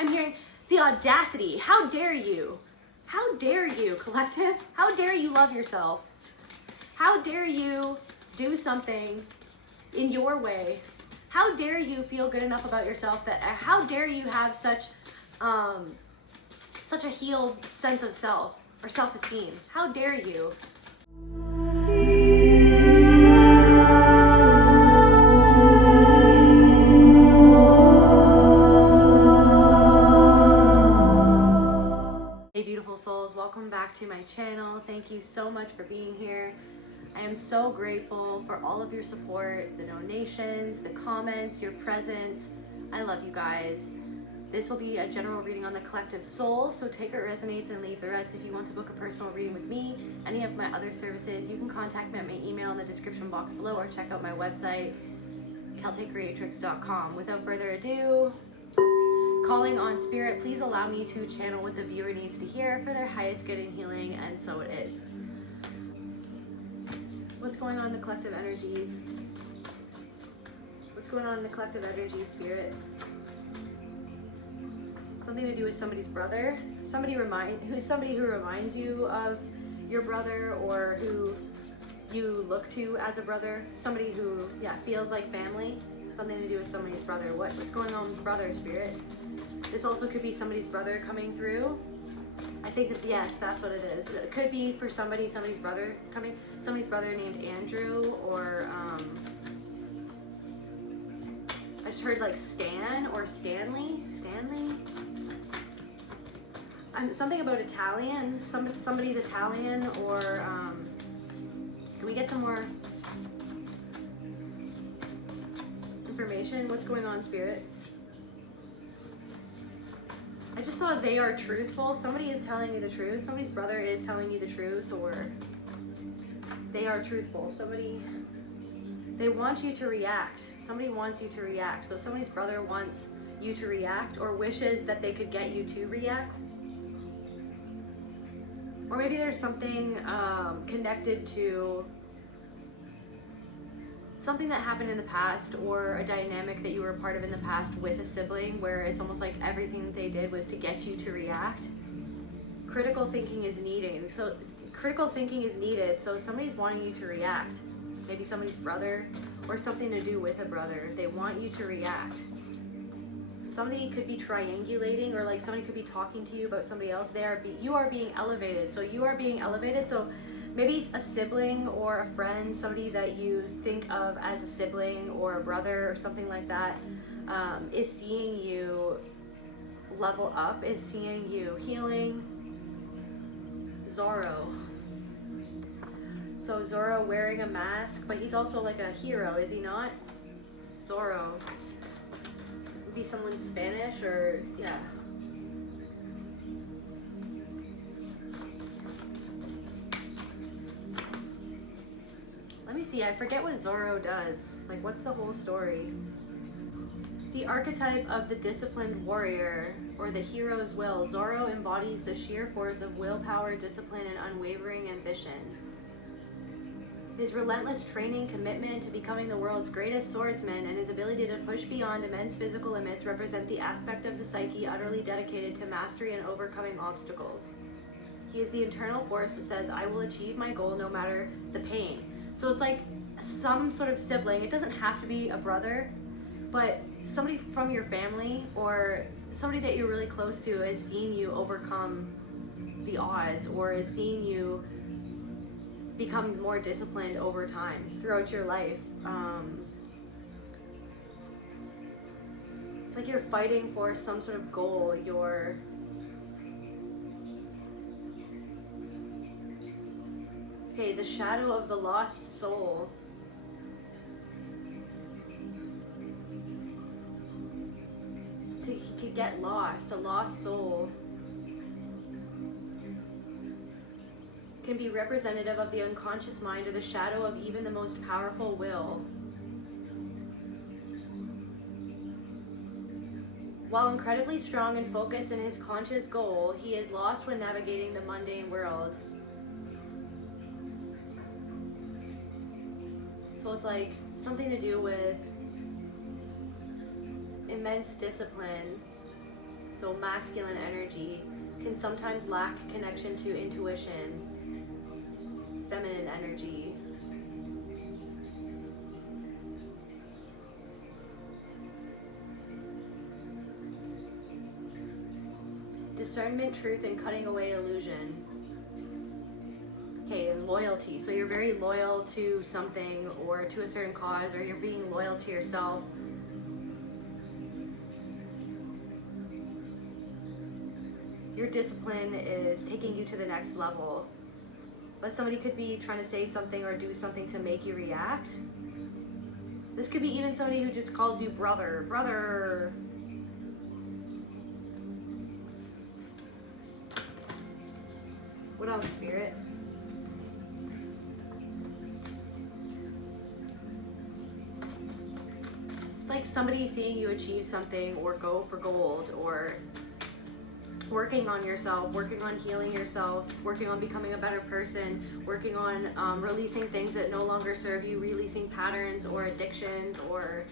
I'm hearing the audacity. How dare you? How dare you, collective? How dare you love yourself? How dare you do something in your way? How dare you feel good enough about yourself that, how dare you have such a healed sense of self or self-esteem? How dare you? Hey beautiful souls, welcome back to my channel. Thank you so much for being here. I am so grateful for all of your support, the donations, the comments, your presence. I love you guys. This will be a general reading on the collective soul, so take what resonates and leave the rest. If you want to book a personal reading with me, any of my other services, you can contact me at my email in the description box below or check out my website, celtaecreatrix.com. Without further ado, calling on spirit, please allow me to channel what the viewer needs to hear for their highest good and healing, and so it is. What's going on in the collective energies? What's going on in the collective energies, spirit? Something to do with somebody's brother. Somebody who reminds you of your brother, or who you look to as a brother. Somebody who, feels like family. Something to do with somebody's brother. What's going on with brother, spirit? This also could be somebody's brother coming through. I think that, yes, that's what it is. It could be for somebody's brother coming, somebody's brother named Andrew, or I just heard like Stan or Stanley. Something about Italian, somebody's Italian, or can we get some more information? What's going on, spirit? I just saw they are truthful. Somebody is telling you the truth. Somebody's brother is telling you the truth, or they are truthful. They want you to react. Somebody wants you to react. So somebody's brother wants you to react, or wishes that they could get you to react. Or maybe there's something connected to something that happened in the past, or a dynamic that you were a part of in the past with a sibling, where it's almost like everything that they did was to get you to react. Critical thinking is needed. So somebody's wanting you to react. Maybe somebody's brother, or something to do with a brother. They want you to react. Somebody could be triangulating, or like somebody could be talking to you about somebody else. You are being elevated. So you are being elevated. So maybe a sibling or a friend, somebody that you think of as a sibling or a brother or something like that, is seeing you level up, is seeing you healing. Zorro. So Zorro wearing a mask, but he's also like a hero, is he not? Zorro. Maybe someone Spanish, or yeah. Let me see, I forget what Zorro does. Like, what's the whole story? The archetype of the disciplined warrior, or the hero's will. Zorro embodies the sheer force of willpower, discipline, and unwavering ambition. His relentless training, commitment to becoming the world's greatest swordsman, and his ability to push beyond immense physical limits represent the aspect of the psyche utterly dedicated to mastery and overcoming obstacles. He is the internal force that says, I will achieve my goal no matter the pain. So it's like some sort of sibling. It doesn't have to be a brother, but somebody from your family, or somebody that you're really close to, has seen you overcome the odds, or has seen you become more disciplined over time throughout your life. It's like you're fighting for some sort of goal. Okay, the shadow of the lost soul. He could get lost. A lost soul can be representative of the unconscious mind, or the shadow of even the most powerful will. While incredibly strong and focused in his conscious goal, he is lost when navigating the mundane world. So it's like something to do with immense discipline, so masculine energy, can sometimes lack connection to intuition, feminine energy. Discernment, truth, and cutting away illusion. Okay, and loyalty. So you're very loyal to something or to a certain cause, or you're being loyal to yourself. Your discipline is taking you to the next level. But somebody could be trying to say something or do something to make you react. This could be even somebody who just calls you brother, brother. What else, Spirit? It's like somebody seeing you achieve something or go for gold or working on yourself, working on healing yourself, working on becoming a better person, working on releasing things that no longer serve you, releasing patterns or addictions, or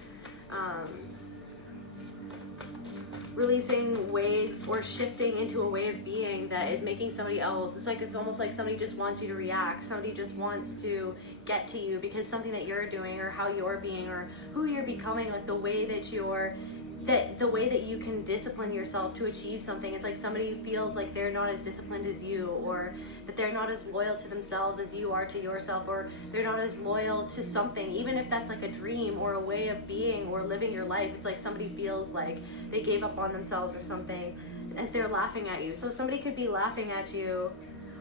releasing ways or shifting into a way of being that is making somebody else. It's almost like somebody just wants you to react. Somebody just wants to get to you because something that you're doing or how you're being or who you're becoming, like the way that the way that you can discipline yourself to achieve something. It's like somebody feels like they're not as disciplined as you, or that they're not as loyal to themselves as you are to yourself, or they're not as loyal to something, even if that's like a dream or a way of being or living your life. It's like somebody feels like they gave up on themselves or something, and they're laughing at you. So somebody could be laughing at you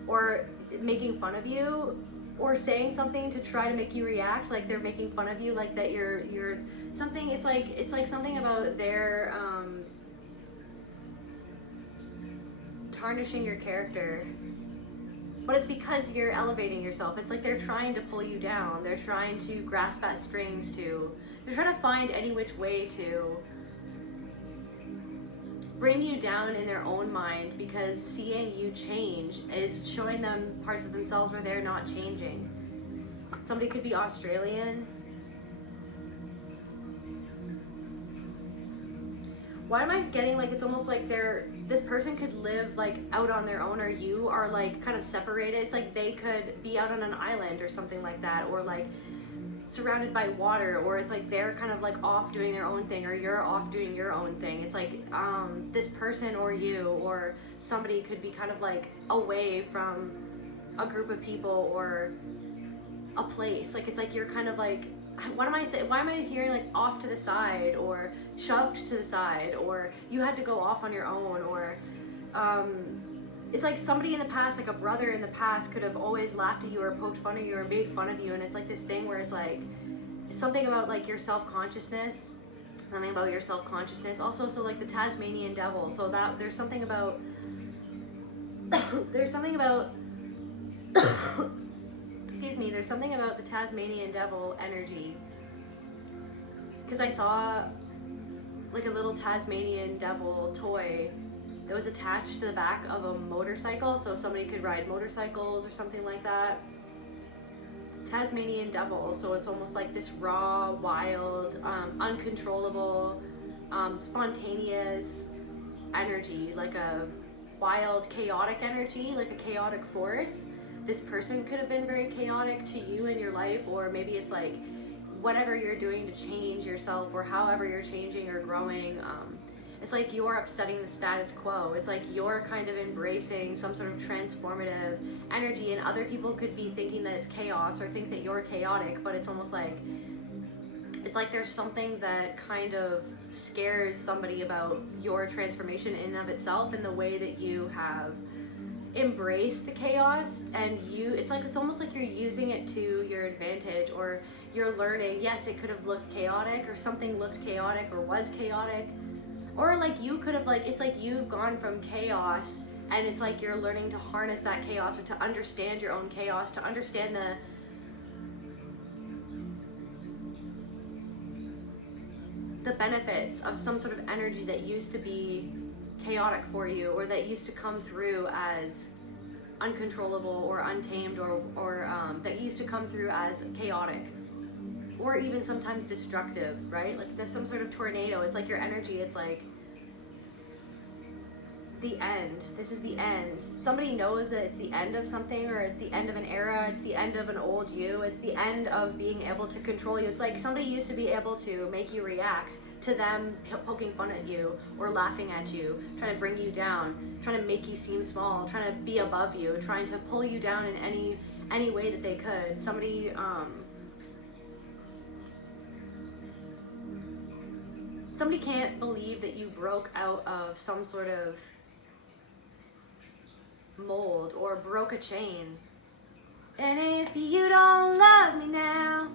or making fun of you or saying something to try to make you react, like they're making fun of you, like that you're something. It's like something about their tarnishing your character, but it's because you're elevating yourself. It's like they're trying to pull you down. They're trying to grasp at strings they're trying to find any which way to bring you down in their own mind, because seeing you change is showing them parts of themselves where they're not changing. Somebody could be Australian. Why am I getting like it's almost like this person could live like out on their own, or you are like kind of separated. It's like they could be out on an island or something like that, or like surrounded by water, or it's like they're kind of like off doing their own thing, or you're off doing your own thing. It's like this person or you or somebody could be kind of like away from a group of people or a place. Like it's like you're kind of like, why am I hearing like off to the side or shoved to the side, or you had to go off on your own, or it's like somebody in the past, like a brother in the past, could have always laughed at you or poked fun at you or made fun of you. And it's like this thing where it's like it's something about like your self-consciousness, also. So like the Tasmanian devil, so that there's something about there's something about there's something about the Tasmanian devil energy, because I saw like a little Tasmanian devil toy that was attached to the back of a motorcycle, so somebody could ride motorcycles or something like that. Tasmanian devil, so it's almost like this raw, wild, uncontrollable, spontaneous energy, like a wild, chaotic energy, like a chaotic force. This person could have been very chaotic to you in your life, or maybe it's like whatever you're doing to change yourself, or however you're changing or growing. It's like you're upsetting the status quo. It's like you're kind of embracing some sort of transformative energy, and other people could be thinking that it's chaos or think that you're chaotic, but it's almost like there's something that kind of scares somebody about your transformation in and of itself, and the way that you have embraced the chaos, and it's almost like you're using it to your advantage, or you're learning. Yes, it could have looked chaotic, or something looked chaotic or was chaotic. Or like you could have it's like you've gone from chaos, and it's like you're learning to harness that chaos, or to understand your own chaos, to understand the benefits of some sort of energy that used to be chaotic for you, or that used to come through as uncontrollable or untamed, or that used to come through as chaotic, or even sometimes destructive, right? Like there's some sort of tornado. It's like your energy, it's like the end. This is the end. Somebody knows that it's the end of something, or it's the end of an era, it's the end of an old you, it's the end of being able to control you. It's like somebody used to be able to make you react to them poking fun at you or laughing at you, trying to bring you down, trying to make you seem small, trying to be above you, trying to pull you down in any way that they could. Somebody can't believe that you broke out of some sort of mold or broke a chain. And if you don't love me now,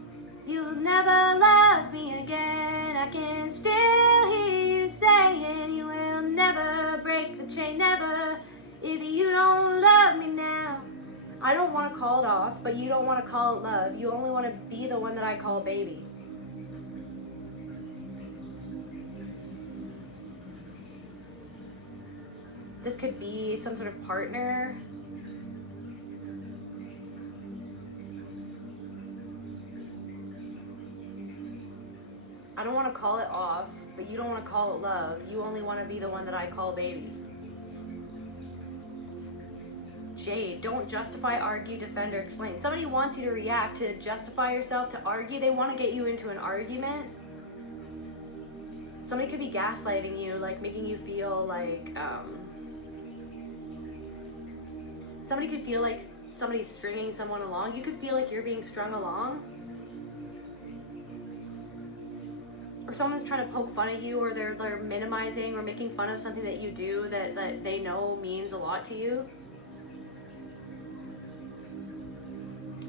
you'll never love me again. I can still hear you saying you will never break the chain, never. If you don't love me now. I don't want to call it off, but you don't want to call it love. You only want to be the one that I call baby. This could be some sort of partner. I don't want to call it off, but you don't want to call it love. You only want to be the one that I call baby. Jade, don't justify, argue, defend, or explain. Somebody wants you to react, to justify yourself, to argue. They want to get you into an argument. Somebody could be gaslighting you, like making you feel like, somebody could feel like somebody's stringing someone along. You could feel like you're being strung along. Or someone's trying to poke fun at you, or they're minimizing or making fun of something that you do that they know means a lot to you.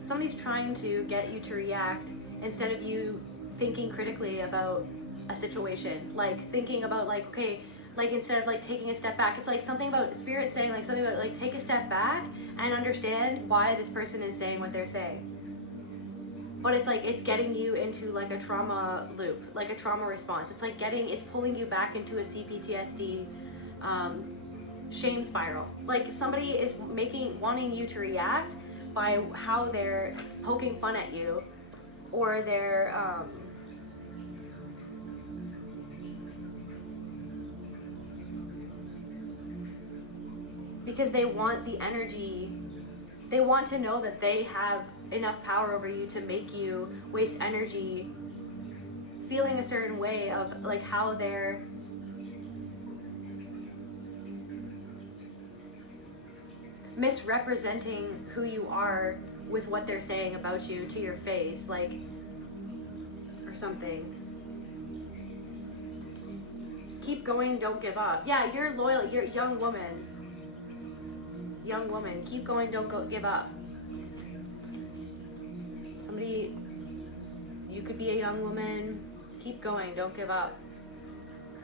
Somebody's trying to get you to react instead of you thinking critically about a situation. Like thinking about like, okay, like instead of like taking a step back, it's like something about spirit saying like something about like take a step back and understand why this person is saying what they're saying. But it's like it's getting you into like a trauma loop, like a trauma response. It's like it's pulling you back into a CPTSD shame spiral. Like somebody is wanting you to react by how they're poking fun at you, or they're because they want the energy, they want to know that they have enough power over you to make you waste energy feeling a certain way of like how they're misrepresenting who you are with what they're saying about you to your face, like, or something. Keep going, don't give up. Yeah, you're loyal, you're a young woman. Young woman, keep going, don't give up. Somebody, you could be a young woman, keep going, don't give up.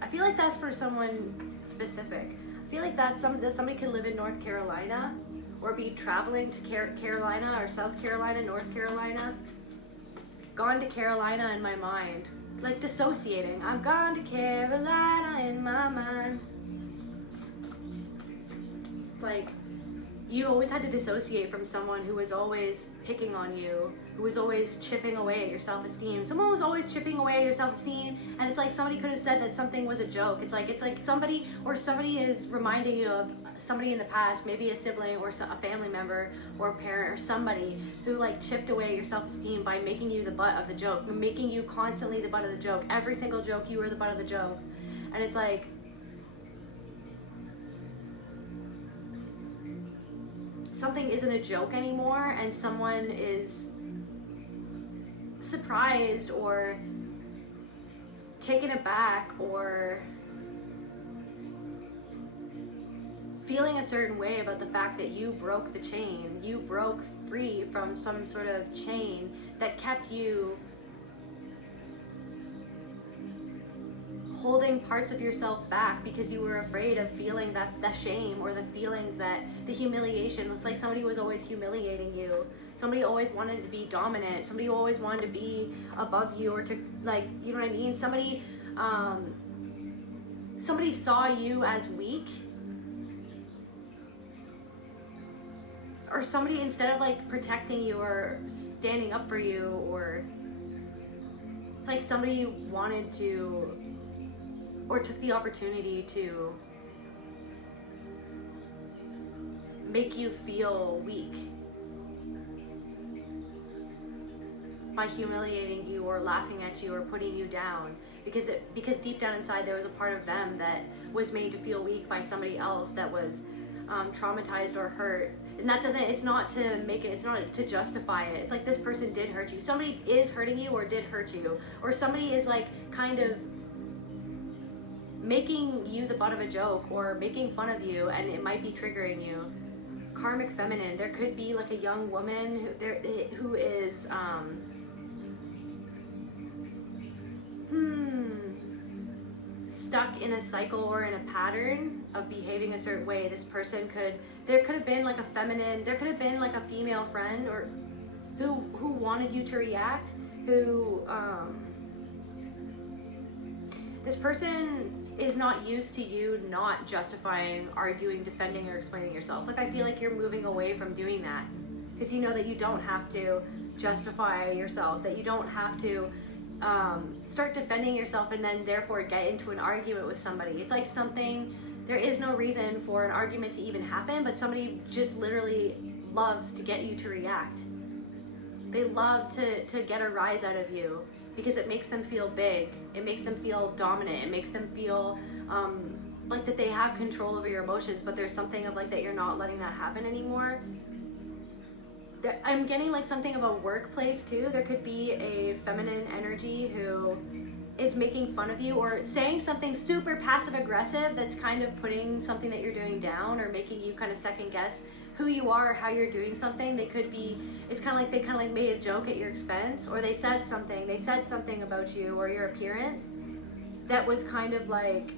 I feel like that's for someone specific. I feel like that's somebody could live in North Carolina or be traveling to Carolina or South Carolina, North Carolina. Gone to Carolina in my mind. Like dissociating. I'm gone to Carolina in my mind. It's like you always had to dissociate from someone who was always picking on you, who was always chipping away at your self-esteem. Someone was always chipping away at your self-esteem, and it's like somebody could have said that something was a joke. It's like somebody is reminding you of somebody in the past, maybe a sibling or a family member or a parent or somebody who like chipped away at your self-esteem by making you the butt of the joke, making you constantly the butt of the joke. Every single joke, you were the butt of the joke. And it's like, something isn't a joke anymore, and someone is surprised or taken aback or feeling a certain way about the fact that you broke the chain. You broke free from some sort of chain that kept you holding parts of yourself back because you were afraid of feeling that shame or the feelings that the humiliation. It's like somebody was always humiliating you. Somebody always wanted to be dominant. Somebody always wanted to be above you or to, like, you know what I mean? Somebody saw you as weak, or somebody, instead of like protecting you or standing up for you, or it's like somebody wanted to or took the opportunity to make you feel weak by humiliating you or laughing at you or putting you down, because deep down inside there was a part of them that was made to feel weak by somebody else that was traumatized or hurt. And that doesn't, it's not to make it, it's not to justify it. It's like, this person did hurt you. Somebody is hurting you or did hurt you, or somebody is like kind of making you the butt of a joke or making fun of you, and it might be triggering you. Karmic feminine, there could be like a young woman who is stuck in a cycle or in a pattern of behaving a certain way. This person there could have been like a feminine, there could have been like a female friend or who wanted you to react, this person is not used to you not justifying, arguing, defending, or explaining yourself. Like, I feel like you're moving away from doing that because you know that you don't have to justify yourself, that you don't have to start defending yourself and then therefore get into an argument with somebody. It's like there is no reason for an argument to even happen, but somebody just literally loves to get you to react. They love to get a rise out of you because it makes them feel big. It makes them feel dominant. It makes them feel like that they have control over your emotions, but there's something of like that you're not letting that happen anymore. I'm getting like something of a workplace too. There could be a feminine energy who is making fun of you or saying something super passive aggressive that's kind of putting something that you're doing down or making you kind of second guess who you are or how you're doing something. It's kind of like they kind of like made a joke at your expense, or they said something about you or your appearance that was kind of like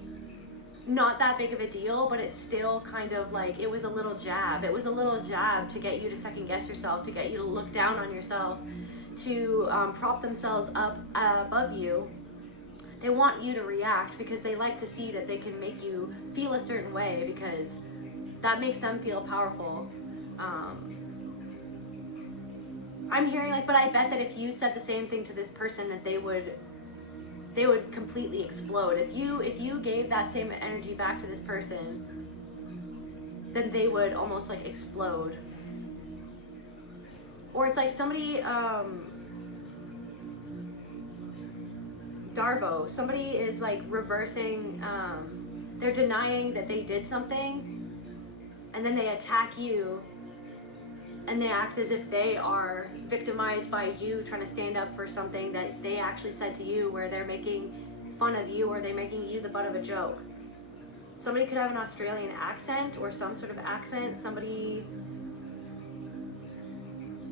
not that big of a deal, but it's still kind of like, it was a little jab. It was a little jab to get you to second guess yourself, to get you to look down on yourself, to prop themselves up above you. They want you to react because they like to see that they can make you feel a certain way because that makes them feel powerful. I'm hearing like, but I bet that if you said the same thing to this person that they would completely explode. If you gave that same energy back to this person, then they would almost like explode. Or it's like somebody, Darvo, somebody is like reversing, they're denying that they did something, and then they attack you, and they act as if they are victimized by you trying to stand up for something that they actually said to you, where they're making fun of you or they're making you the butt of a joke. Somebody could have an Australian accent or some sort of accent.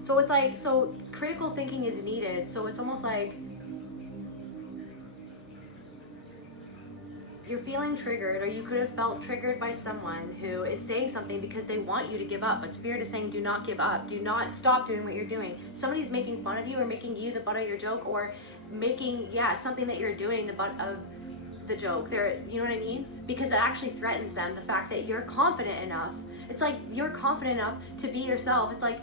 So it's like, so critical thinking is needed. So it's almost like you're feeling triggered, or you could have felt triggered by someone who is saying something because they want you to give up, but Spirit is saying do not give up, do not stop doing what you're doing. Somebody's making fun of you or making you the butt of your joke, or making something that you're doing the butt of the joke. You know what I mean? Because it actually threatens them, the fact that you're confident enough. It's like you're confident enough to be yourself. It's like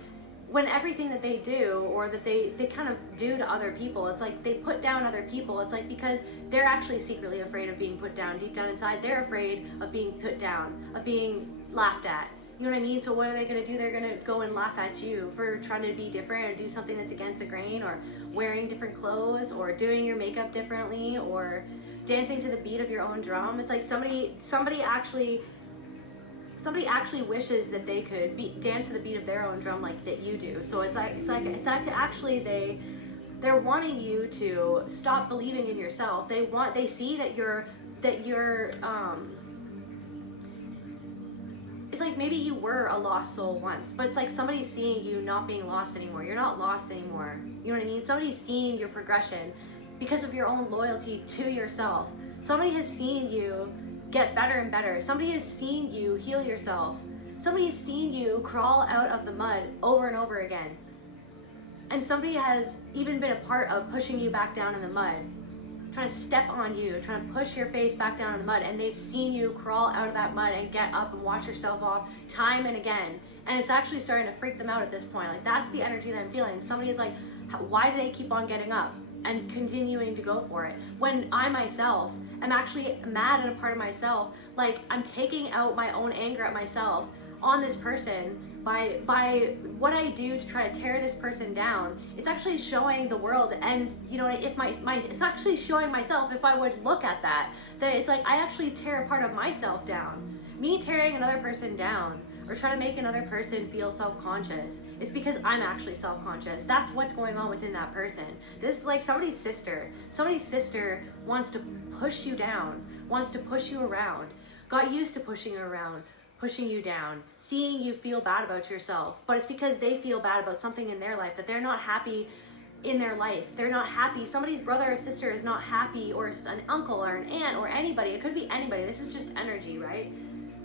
when everything that they do or that they kind of do to other people, it's like they put down other people. It's like because they're actually secretly afraid of being put down. Deep down inside, they're afraid of being put down, of being laughed at. You know what I mean? So what are they going to do? They're going to go and laugh at you for trying to be different or do something that's against the grain, or wearing different clothes, or doing your makeup differently, or dancing to the beat of your own drum. It's like somebody actually wishes that they could dance to the beat of their own drum like that you do. So it's actually they're wanting you to stop believing in yourself. They see that you're it's like maybe you were a lost soul once, but it's like somebody's seeing you not being lost anymore. You're not lost anymore. You know what I mean? Somebody's seeing your progression because of your own loyalty to yourself. Somebody has seen you get better and better. Somebody has seen you heal yourself. Somebody has seen you crawl out of the mud over and over again. And somebody has even been a part of pushing you back down in the mud, trying to step on you, trying to push your face back down in the mud, and they've seen you crawl out of that mud and get up and wash yourself off time and again. And it's actually starting to freak them out at this point. Like, that's the energy that I'm feeling. Somebody is like, why do they keep on getting up and continuing to go for it? When I myself am actually mad at a part of myself, like I'm taking out my own anger at myself on this person by what I do to try to tear this person down. It's actually showing the world, and you know, if it's actually showing myself, if I would look at that it's like I actually tear a part of myself down. Me tearing another person down or trying to make another person feel self-conscious, it's because I'm actually self-conscious. That's what's going on within that person. This is like somebody's sister wants to push you down, wants to push you around, got used to pushing you around, pushing you down, seeing you feel bad about yourself, but it's because they feel bad about something in their life, that they're not happy in their life. They're not happy. Somebody's brother or sister is not happy, or it's an uncle or an aunt or anybody. It could be anybody. This is just energy, right?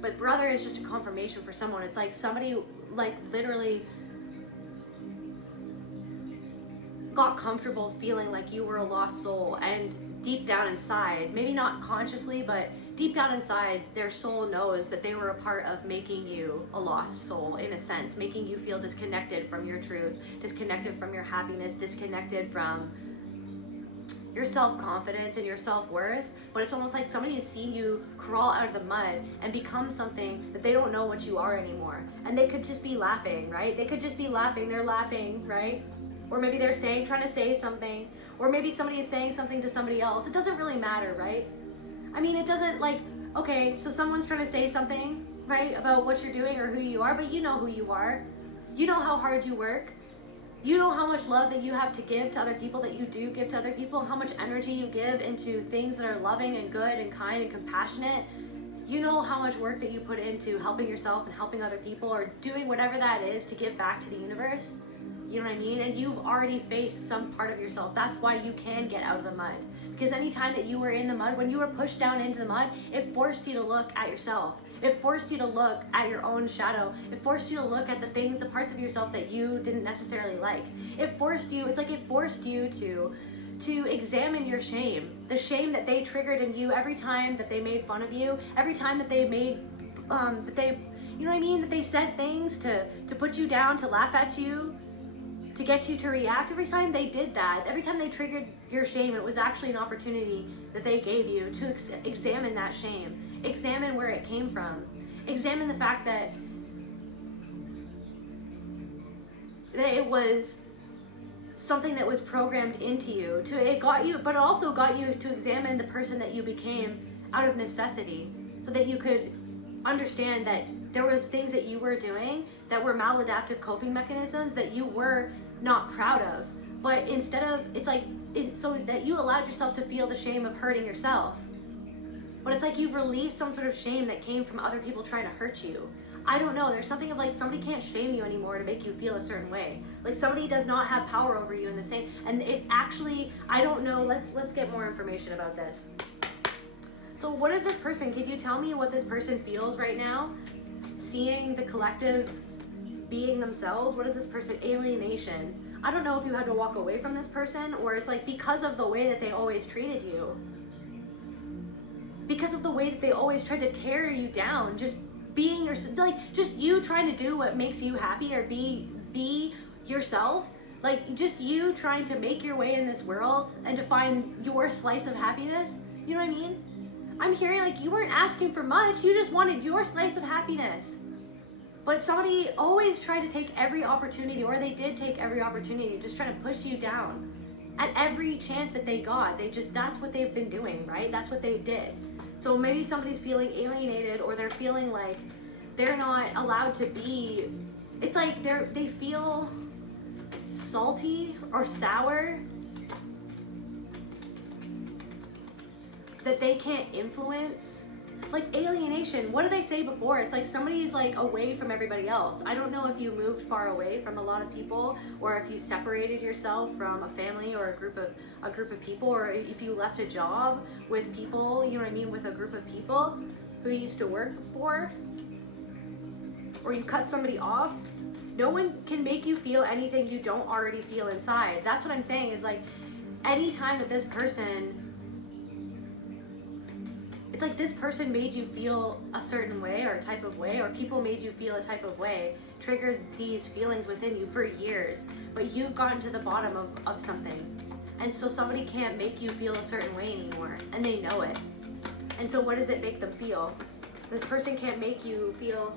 But brother is just a confirmation for someone. It's like somebody like literally got comfortable feeling like you were a lost soul, and deep down inside, maybe not consciously, but deep down inside, their soul knows that they were a part of making you a lost soul, in a sense, making you feel disconnected from your truth, disconnected from your happiness, disconnected from your self-confidence and your self-worth. But it's almost like somebody has seen you crawl out of the mud and become something that they don't know what you are anymore. And they could just be laughing, right? They could just be laughing. They're laughing, right? Or maybe they're trying to say something, or maybe somebody is saying something to somebody else. It doesn't really matter, right? I mean, it doesn't, like, okay, so someone's trying to say something, right, about what you're doing or who you are, but you know who you are. You know how hard you work. You know how much love that you have to give to other people, that you do give to other people, how much energy you give into things that are loving and good and kind and compassionate. You know how much work that you put into helping yourself and helping other people, or doing whatever that is to give back to the universe. You know what I mean? And you've already faced some part of yourself. That's why you can get out of the mud. Because anytime that you were in the mud, when you were pushed down into the mud, it forced you to look at yourself. It forced you to look at your own shadow. It forced you to look at the parts of yourself that you didn't necessarily like. It forced you to examine your shame. The shame that they triggered in you every time that they made fun of you, every time that they made, you know what I mean? That they said things to put you down, to laugh at you, to get you to react. Every time they did that, every time they triggered your shame, it was actually an opportunity that they gave you to examine that shame, examine where it came from, examine the fact that it was something that was programmed into you. But it also got you to examine the person that you became out of necessity, so that you could understand that there was things that you were doing that were maladaptive coping mechanisms that you were not proud of. But instead of, so that you allowed yourself to feel the shame of hurting yourself. But it's like you've released some sort of shame that came from other people trying to hurt you. I don't know, there's something of like somebody can't shame you anymore to make you feel a certain way. Like somebody does not have power over you in the same, and it actually, I don't know, let's get more information about this. So what is this person, could you tell me what this person feels right now? Seeing the collective being themselves, what is this person? Alienation. I don't know if you had to walk away from this person, or it's like because of the way that they always treated you. Because of the way that they always tried to tear you down, just being just you trying to do what makes you happy, or be yourself, like just you trying to make your way in this world and to find your slice of happiness. You know what I mean? I'm hearing like you weren't asking for much, you just wanted your slice of happiness. But somebody always tried to take every opportunity, or they did take every opportunity, just trying to push you down. At every chance that they got, that's what they've been doing, right? That's what they did. So maybe somebody's feeling alienated, or they're feeling like they're not allowed to be, it's like they feel salty or sour, that they can't influence. Like alienation, what did I say before? It's like somebody's like away from everybody else. I don't know if you moved far away from a lot of people, or if you separated yourself from a family or a group of people, or if you left a job with people, you know what I mean, with a group of people who you used to work for, or you cut somebody off. No one can make you feel anything you don't already feel inside. That's what I'm saying, is like anytime that this person, it's like this person made you feel a certain way, or a type of way, or people made you feel a type of way, triggered these feelings within you for years, but you've gotten to the bottom of something. And so somebody can't make you feel a certain way anymore, and they know it. And so what does it make them feel? This person can't make you feel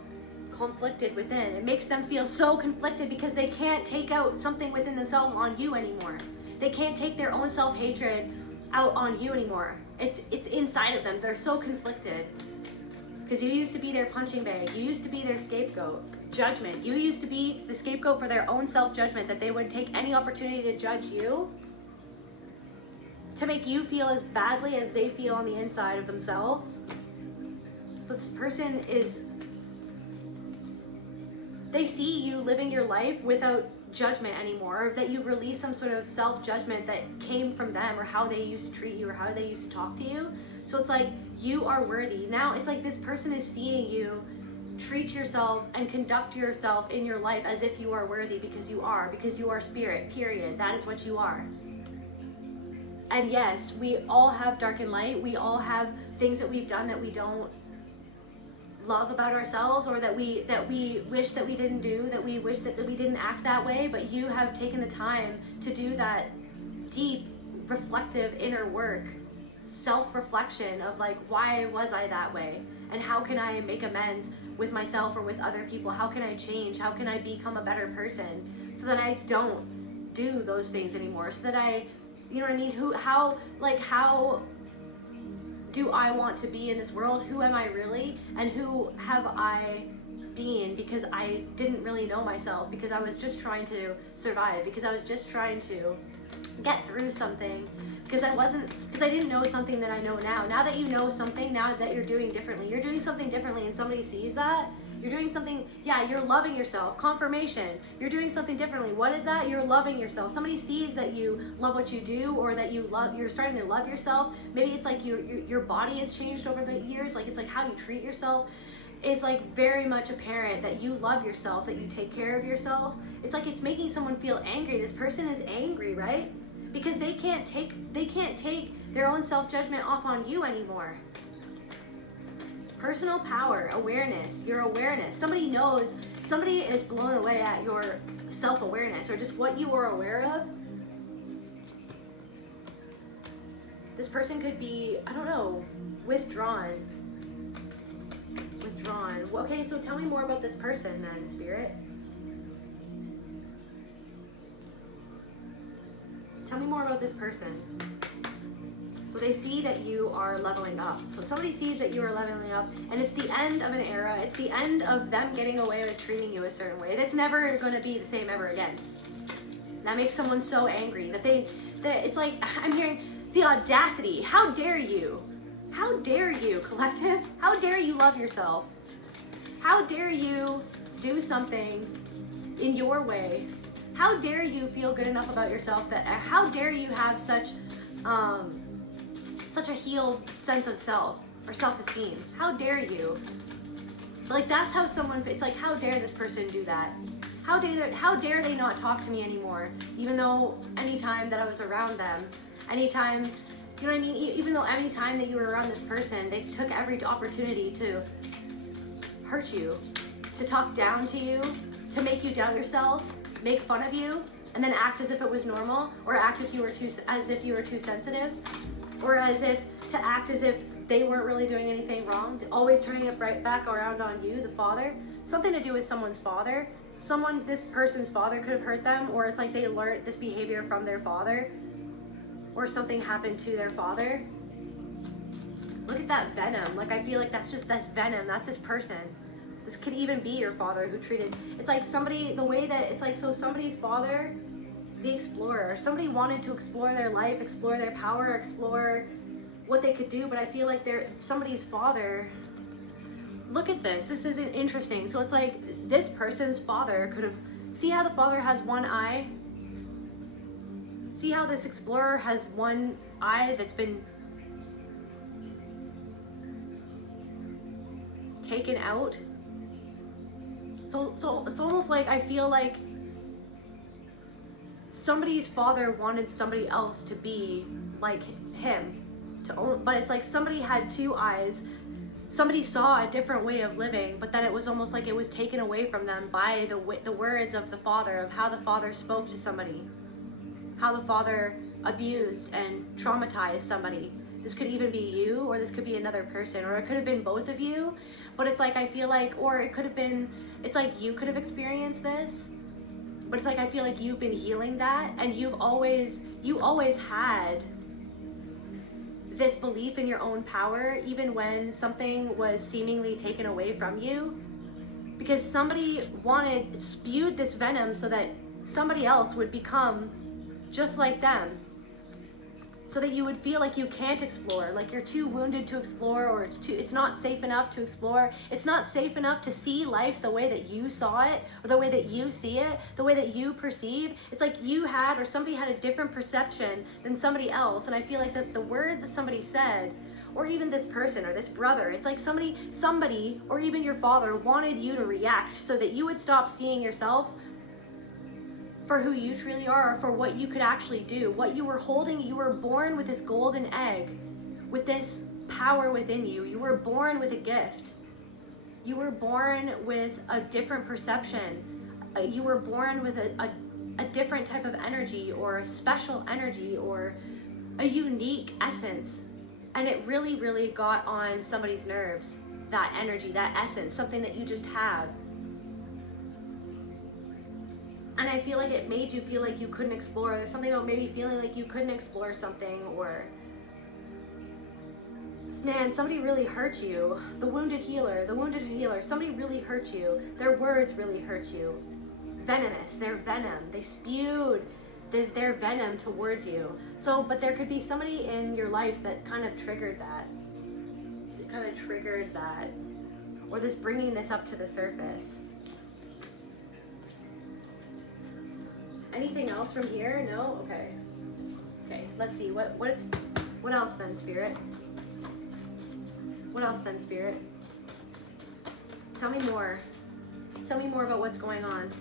conflicted within. It makes them feel so conflicted because they can't take out something within themselves on you anymore. They can't take their own self-hatred out on you anymore. It's inside of them. They're so conflicted. Because you used to be their punching bag. You used to be their scapegoat. Judgment. You used to be the scapegoat for their own self-judgment, that they would take any opportunity to judge you, to make you feel as badly as they feel on the inside of themselves. So this person is, they see you living your life without judgment anymore, or that you've released some sort of self-judgment that came from them, or how they used to treat you, or how they used to talk to you. So it's like, you are worthy. Now it's like this person is seeing you treat yourself and conduct yourself in your life as if you are worthy, because you are spirit, period. That is what you are. And yes, we all have dark and light. We all have things that we've done that we don't love about ourselves, or that we wish that we didn't do, that we wish that we didn't act that way. But you have taken the time to do that deep, reflective inner work, self-reflection of like, why was I that way? And how can I make amends with myself or with other people? How can I change? How can I become a better person so that I don't do those things anymore? So that I, you know what I mean? How do I want to be in this world? Who am I really? And who have I been? Because I didn't really know myself, because I was just trying to survive, because I was just trying to get through something, because I didn't know something that I know now. Now that you know something, now that you're doing something differently, and somebody sees that, you're doing something, yeah, you're loving yourself. Confirmation. You're doing something differently. What is that? You're loving yourself. Somebody sees that you love what you do, or that you're starting to love yourself. Maybe it's like your body has changed over the years. Like, it's like how you treat yourself. It's like very much apparent that you love yourself, that you take care of yourself. It's like it's making someone feel angry. This person is angry, right? Because they can't take their own self-judgment off on you anymore. Personal power, awareness, your awareness. Somebody knows, somebody is blown away at your self-awareness, or just what you are aware of. This person could be, I don't know, withdrawn. Okay, so tell me more about this person then, Spirit. Tell me more about this person. So they see that you are leveling up. So somebody sees that you are leveling up, and it's the end of an era. It's the end of them getting away with treating you a certain way. That's never going to be the same ever again. That makes someone so angry that it's like, I'm hearing the audacity. How dare you? How dare you, collective? How dare you love yourself? How dare you do something in your way? How dare you feel good enough about yourself? How dare you have such a healed sense of self or self-esteem? How dare you? Like, that's how someone, it's like, how dare this person do that? How dare they not talk to me anymore? Even though anytime that I was around them, anytime, you know what I mean? Even though any time that you were around this person, they took every opportunity to hurt you, to talk down to you, to make you doubt yourself, make fun of you, and then act as if it was normal, or act as if you were too sensitive, or to act as if they weren't really doing anything wrong, always turning it right back around on you, the father. Something to do with someone's father. This person's father could have hurt them, or it's like they learned this behavior from their father, or something happened to their father. Look at that venom. Like, I feel like that's venom. That's this person. This could even be your father who treated, it's like somebody, the way that, it's like, so somebody's father, the explorer, somebody wanted to explore their life, explore their power, explore what they could do, but I feel like somebody's father, look at this is interesting. So it's like this person's father could have, see how the father has one eye? See how this explorer has one eye that's been taken out? So it's almost like, I feel like somebody's father wanted somebody else to be like him, but it's like somebody had two eyes. Somebody saw a different way of living, but then it was almost like it was taken away from them by the words of the father, of how the father spoke to somebody, how the father abused and traumatized somebody. This could even be you, or this could be another person, or it could have been both of you. But it's like, I feel like, or it could have been, it's like you could have experienced this, but it's like, I feel like you've been healing that, and you always had this belief in your own power, even when something was seemingly taken away from you, because somebody spewed this venom so that somebody else would become just like them, so that you would feel like you can't explore, like you're too wounded to explore, or it's not safe enough to explore. It's not safe enough to see life the way that you saw it, or the way that you see it, the way that you perceive. It's like you had, or somebody had a different perception than somebody else. And I feel like that the words that somebody said, or even this person or this brother, it's like somebody, or even your father wanted you to react so that you would stop seeing yourself for who you truly are, or for what you could actually do, what you were holding. You were born with this golden egg, with this power within you. You were born with a gift. You were born with a different perception. You were born with a different type of energy, or a special energy, or a unique essence. And it really, really got on somebody's nerves, that energy, that essence, something that you just have. And I feel like it made you feel like you couldn't explore. There's something about maybe feeling like you couldn't explore something, or, man, somebody really hurt you. The wounded healer, somebody really hurt you. Their words really hurt you. Venomous, their venom. They spewed their venom towards you. So, but there could be somebody in your life that kind of triggered that. Or this bringing this up to the surface. Anything else from here? No? Okay. Okay, let's see. What else then, Spirit? What else then, Spirit? Tell me more. Tell me more about what's going on.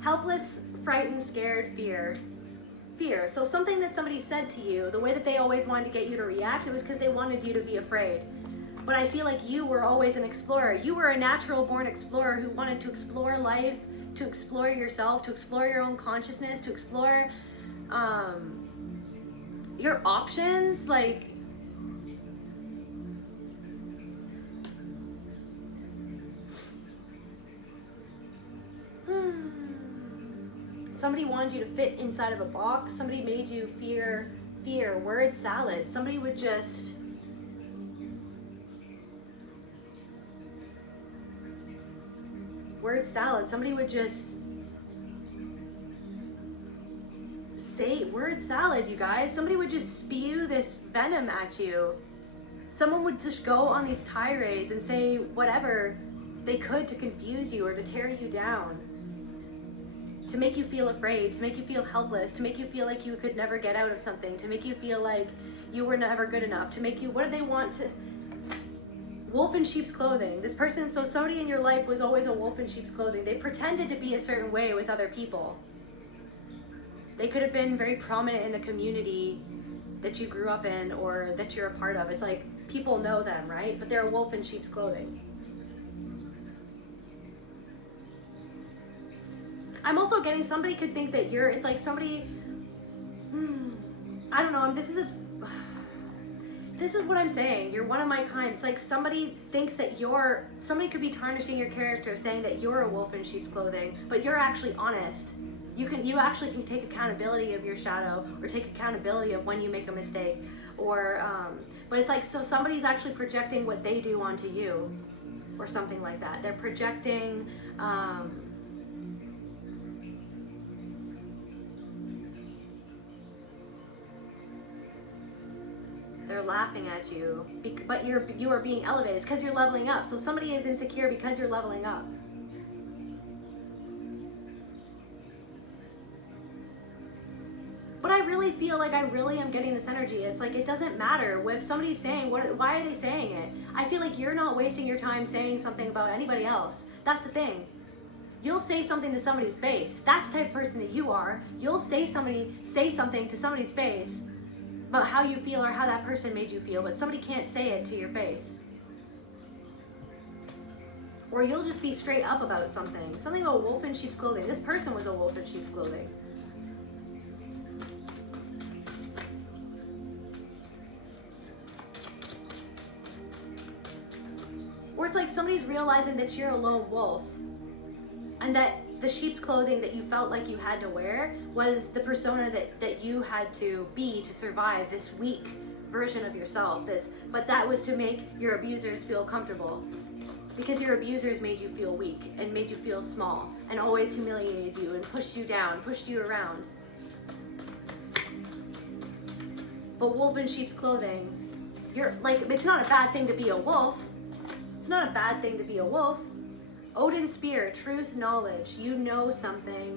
Helpless, frightened, scared, fear. Fear. So something that somebody said to you, the way that they always wanted to get you to react, it was because they wanted you to be afraid. But I feel like you were always an explorer. You were a natural born explorer who wanted to explore life, to explore yourself, to explore your own consciousness, to explore your options. Like, somebody wanted you to fit inside of a box. Somebody made you fear word salad. Somebody would just word salad. Somebody would just say word salad, you guys. Somebody would just spew this venom at you. Someone would just go on these tirades and say whatever they could to confuse you or to tear you down, to make you feel afraid, to make you feel helpless, to make you feel like you could never get out of something, to make you feel like you were never good enough, to make you, what do they want to, wolf in sheep's clothing. This person, so somebody in your life was always a wolf in sheep's clothing. They pretended to be a certain way with other people. They could have been very prominent in the community that you grew up in or that you're a part of. It's like people know them, right? But they're a wolf in sheep's clothing. I'm also getting somebody could think that you're, it's like somebody, I don't know, this is what I'm saying. You're one of my kind. It's like somebody thinks that somebody could be tarnishing your character, saying that you're a wolf in sheep's clothing, but you're actually honest. You actually can take accountability of your shadow, or take accountability of when you make a mistake, or, but it's like, so somebody's actually projecting what they do onto you, or something like that. They're projecting, they're laughing at you, but you are being elevated. It's because you're leveling up. So somebody is insecure because you're leveling up. But I really feel like I really am getting this energy. It's like, it doesn't matter if somebody's saying, why are they saying it? I feel like you're not wasting your time saying something about anybody else. That's the thing. You'll say something to somebody's face. That's the type of person that you are. You'll say something to somebody's face about how you feel or how that person made you feel, but somebody can't say it to your face. Or you'll just be straight up about something. Something about wolf in sheep's clothing. This person was a wolf in sheep's clothing. it's like somebody's realizing that you're a lone wolf, and that the sheep's clothing that you felt like you had to wear was the persona that you had to be to survive this weak version of yourself. But that was to make your abusers feel comfortable, because your abusers made you feel weak and made you feel small and always humiliated you and pushed you down, pushed you around. But wolf in sheep's clothing, you're like, it's not a bad thing to be a wolf. It's not a bad thing to be a wolf. Odin's spear, truth, knowledge. You know something.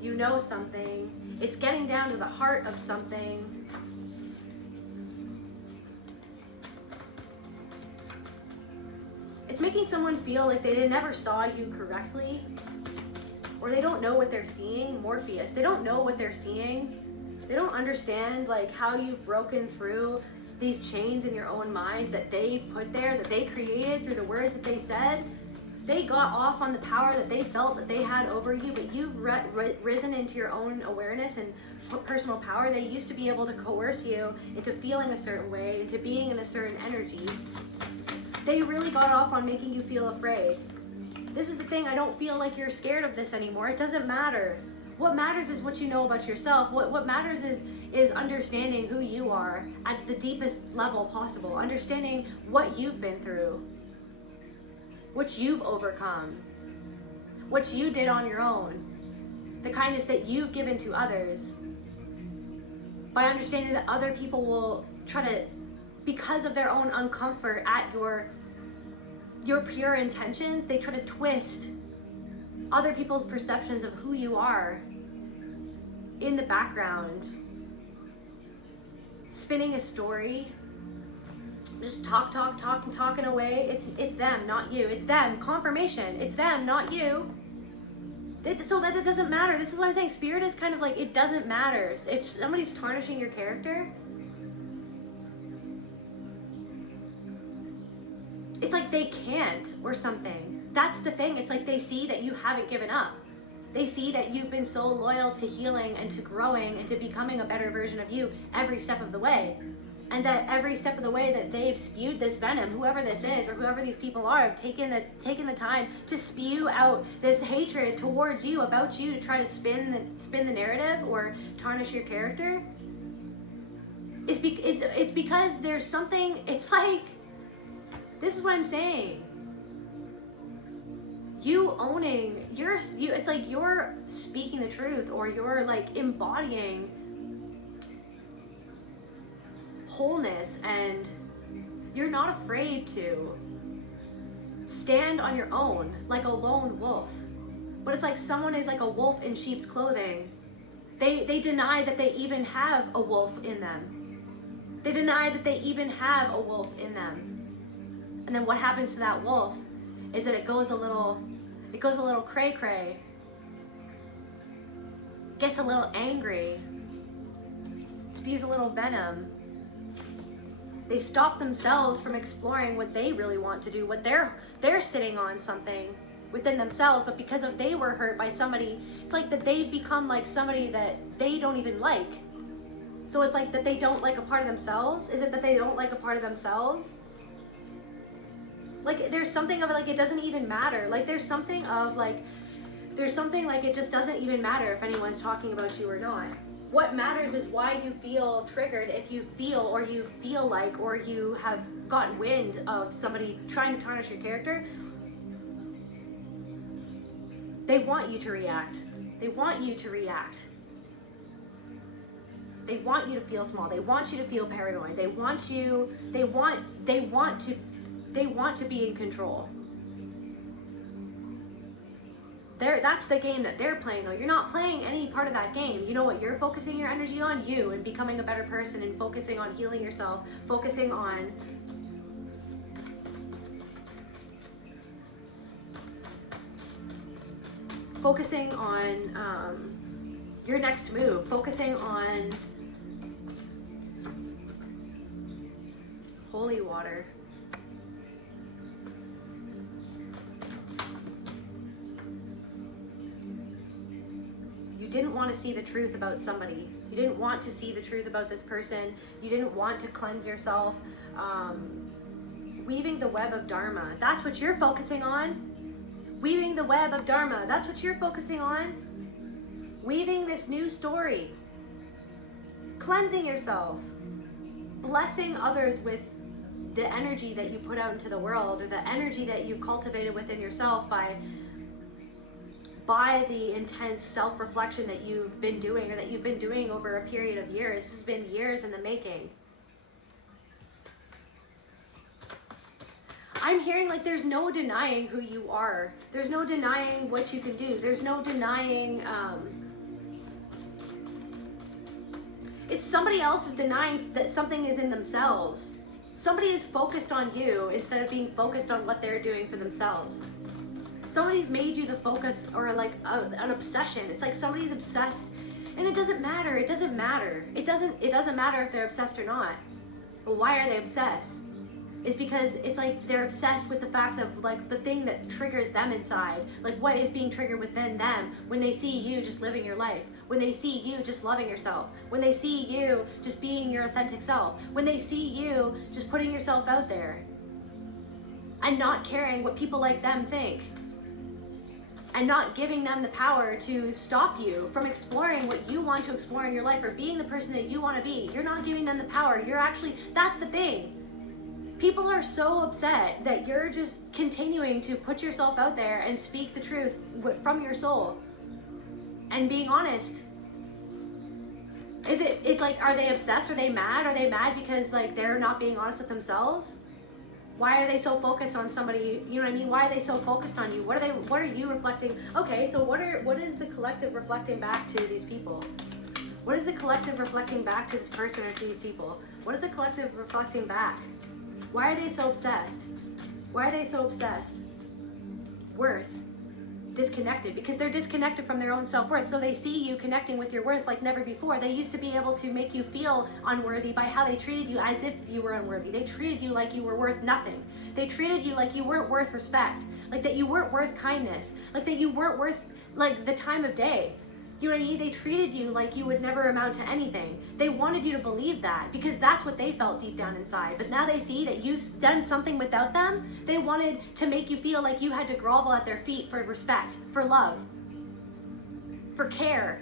You know something. It's getting down to the heart of something. It's making someone feel like they never saw you correctly, or they don't know what they're seeing. Morpheus, they don't know what they're seeing. They don't understand like how you've broken through these chains in your own mind that they put there, that they created through the words that they said. They got off on the power that they felt that they had over you, but you've risen into your own awareness and personal power. They used to be able to coerce you into feeling a certain way, into being in a certain energy. They really got off on making you feel afraid. This is the thing, I don't feel like you're scared of this anymore. It doesn't matter. What matters is what you know about yourself. What matters is understanding who you are at the deepest level possible. Understanding what you've been through, what you've overcome, what you did on your own, the kindness that you've given to others. By understanding that other people will try to, because of their own uncomfort at your pure intentions, they try to twist other people's perceptions of who you are in the background, spinning a story, just talking away. It's them, not you. It's them, confirmation. It's them, not you. So that it doesn't matter. This is what I'm saying. Spirit is kind of like, it doesn't matter. If somebody's tarnishing your character, it's like they can't or something. That's the thing. It's like they see that you haven't given up. They see that you've been so loyal to healing and to growing and to becoming a better version of you every step of the way. And that every step of the way that they've spewed this venom, whoever this is or whoever these people are, have taken the time to spew out this hatred towards you, about you, to try to spin the narrative or tarnish your character. It's because there's something. It's like, this is what I'm saying. You owning it's like you're speaking the truth, or you're like embodying wholeness, and you're not afraid to stand on your own like a lone wolf. But it's like someone is like a wolf in sheep's clothing. They deny that they even have a wolf in them. They deny that they even have a wolf in them. And then what happens to that wolf is that it goes a little cray-cray, gets a little angry, spews a little venom. They stop themselves from exploring what they really want to do, what they're sitting on something within themselves, but because they were hurt by somebody, it's like that they've become like somebody that they don't even like. So it's like that they don't like a part of themselves. Is it that they don't like a part of themselves? Like there's something of like it doesn't even matter. Like there's something like it just doesn't even matter if anyone's talking about you or not. What matters is why you feel triggered, if you feel like, or you have gotten wind of somebody trying to tarnish your character. They want you to react. They want you to react. They want you to feel small. They want you to feel paranoid. They want to be in control. That's the game that they're playing. No, you're not playing any part of that game. You know what you're focusing your energy on? You, and becoming a better person, and focusing on healing yourself, focusing on your next move, focusing on holy water. You didn't want to see the truth about somebody. You didn't want to see the truth about this person. You didn't want to cleanse yourself. Weaving the web of Dharma. That's what you're focusing on. Weaving the web of Dharma. That's what you're focusing on. Weaving this new story. Cleansing yourself. Blessing others with the energy that you put out into the world, or the energy that you've cultivated within yourself by the intense self-reflection that you've been doing, or that you've been doing over a period of years. This has been years in the making. I'm hearing like there's no denying who you are. There's no denying what you can do. There's no denying, it's somebody else is denying that something is in themselves. Somebody is focused on you instead of being focused on what they're doing for themselves. Somebody's made you the focus, or like an obsession. It's like somebody's obsessed, and it doesn't matter. It doesn't matter. It doesn't matter if they're obsessed or not. But why are they obsessed? Is because it's like they're obsessed with the fact of like the thing that triggers them inside, like what is being triggered within them when they see you just living your life, when they see you just loving yourself, when they see you just being your authentic self, when they see you just putting yourself out there and not caring what people like them think, and not giving them the power to stop you from exploring what you want to explore in your life, or being the person that you want to be. You're not giving them the power. You're actually, that's the thing. People are so upset that you're just continuing to put yourself out there and speak the truth from your soul and being honest. It's like, are they obsessed? Are they mad? Are they mad because like they're not being honest with themselves? Why are they so focused on somebody? You know what I mean? Why are they so focused on you? What are you reflecting? Okay, so what is the collective reflecting back to these people? What is the collective reflecting back to this person or to these people? What is the collective reflecting back? Why are they so obsessed? Why are they so obsessed? Worth. Disconnected. Because they're disconnected from their own self-worth. So they see you connecting with your worth like never before. They used to be able to make you feel unworthy by how they treated you as if you were unworthy. They treated you like you were worth nothing. They treated you like you weren't worth respect. Like that you weren't worth kindness. Like that you weren't worth like the time of day. You know what I mean? They treated you like you would never amount to anything. They wanted you to believe that because that's what they felt deep down inside. But now they see that you've done something without them. They wanted to make you feel like you had to grovel at their feet for respect, for love, for care,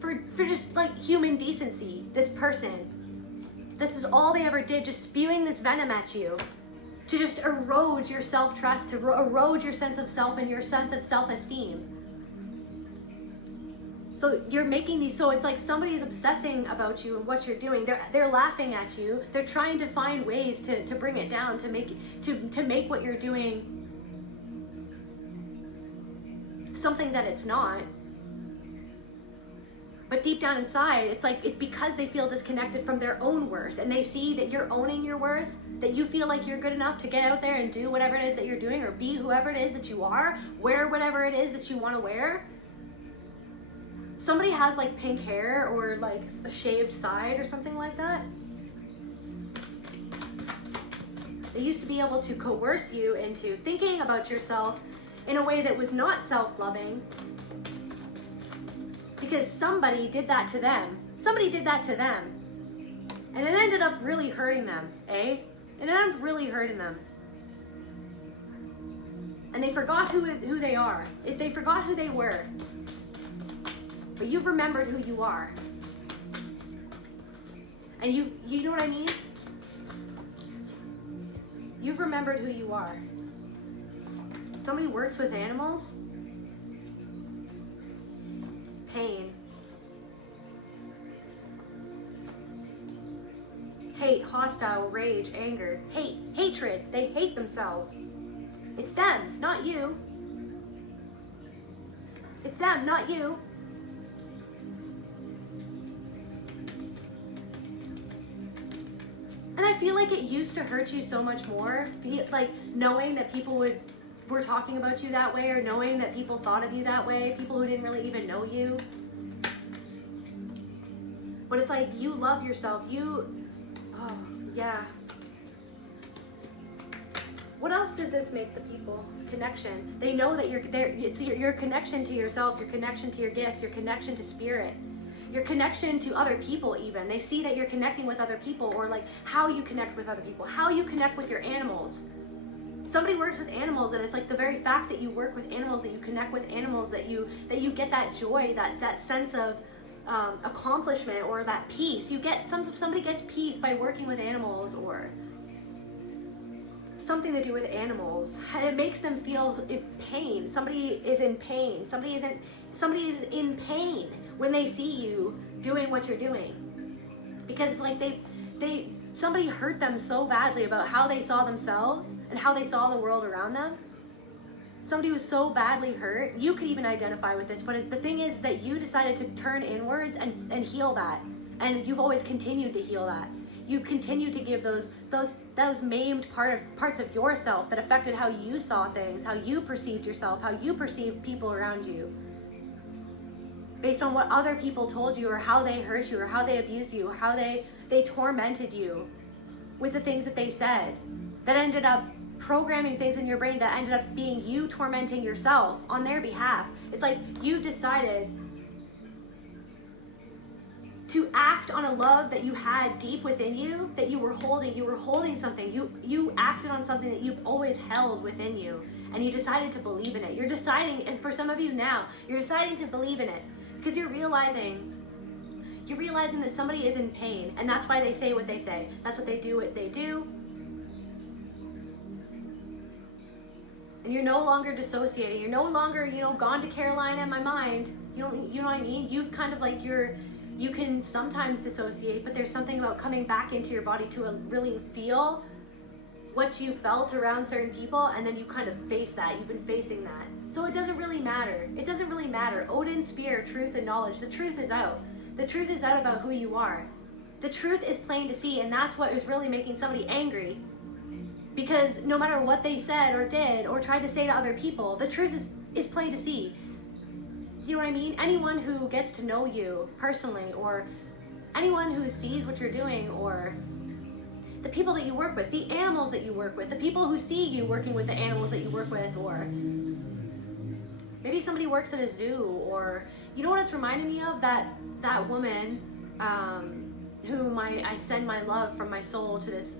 for just like human decency. This person, this is all they ever did, just spewing this venom at you to just erode your self-trust, to erode your sense of self and your sense of self-esteem. So you're making these, so it's like somebody is obsessing about you and what you're doing. They're laughing at you. They're trying to find ways to bring it down, to make what you're doing something that it's not. But deep down inside, it's like it's because they feel disconnected from their own worth, and they see that you're owning your worth, that you feel like you're good enough to get out there and do whatever it is that you're doing, or be whoever it is that you are, wear whatever it is that you want to wear. Somebody has like pink hair or like a shaved side or something like that. They used to be able to coerce you into thinking about yourself in a way that was not self-loving because somebody did that to them. Somebody did that to them. And it ended up really hurting them, eh? It ended up really hurting them. And they forgot who they are. If they forgot who they were. But you've remembered who you are. And you know what I mean? You've remembered who you are. Somebody works with animals. Pain. Hate, hostile, rage, anger, hate, hatred. They hate themselves. It's them, not you. It's them, not you. And I feel like it used to hurt you so much more, like knowing that people were talking about you that way, or knowing that people thought of you that way, people who didn't really even know you. But it's like you love yourself. Oh, yeah. What else does this make the people? Connection. They know that you're there. It's your connection to yourself, your connection to your gifts, your connection to spirit. your connection to other people even. They see that you're connecting with other people, or like how you connect with other people, how you connect with your animals. Somebody works with animals, and it's like the very fact that you work with animals, that you connect with animals, that you get that joy, that sense of accomplishment, or that peace. You get somebody gets peace by working with animals, or something to do with animals, and it makes them feel in pain. Somebody is in pain. Somebody is in pain when they see you doing what you're doing, because it's like somebody hurt them so badly about how they saw themselves and how they saw the world around them. Somebody was so badly hurt. You could even identify with this, but the thing is that you decided to turn inwards and heal that, and you've always continued to heal that. You've continued to give those maimed parts of yourself that affected how you saw things, how you perceived yourself, how you perceived people around you, based on what other people told you, or how they hurt you, or how they abused you, or how they tormented you with the things that they said, that ended up programming things in your brain that ended up being you tormenting yourself on their behalf. It's like you decided to act on a love that you had deep within you, that you were holding something. You acted on something that you've always held within you, and you decided to believe in it. You're deciding, and for some of you now, you're deciding to believe in it because you're realizing that somebody is in pain, and that's why they say what they say. That's what they do, And you're no longer dissociating. You're no longer, gone to Carolina in my mind. You know what I mean? You've kind of like you can sometimes dissociate, but there's something about coming back into your body to really feel what you felt around certain people, and then you kind of face that. You've been facing that. So it doesn't really matter. It doesn't really matter. Odin, spear, truth, and knowledge. The truth is out. The truth is out about who you are. The truth is plain to see, and that's what is really making somebody angry. Because no matter what they said or did or tried to say to other people, the truth is plain to see. You know what I mean? Anyone who gets to know you personally, or anyone who sees what you're doing, or the people that you work with, the animals that you work with, the people who see you working with the animals that you work with, or maybe somebody works at a zoo, or you know what it's reminding me of? That woman whom I send my love from my soul to this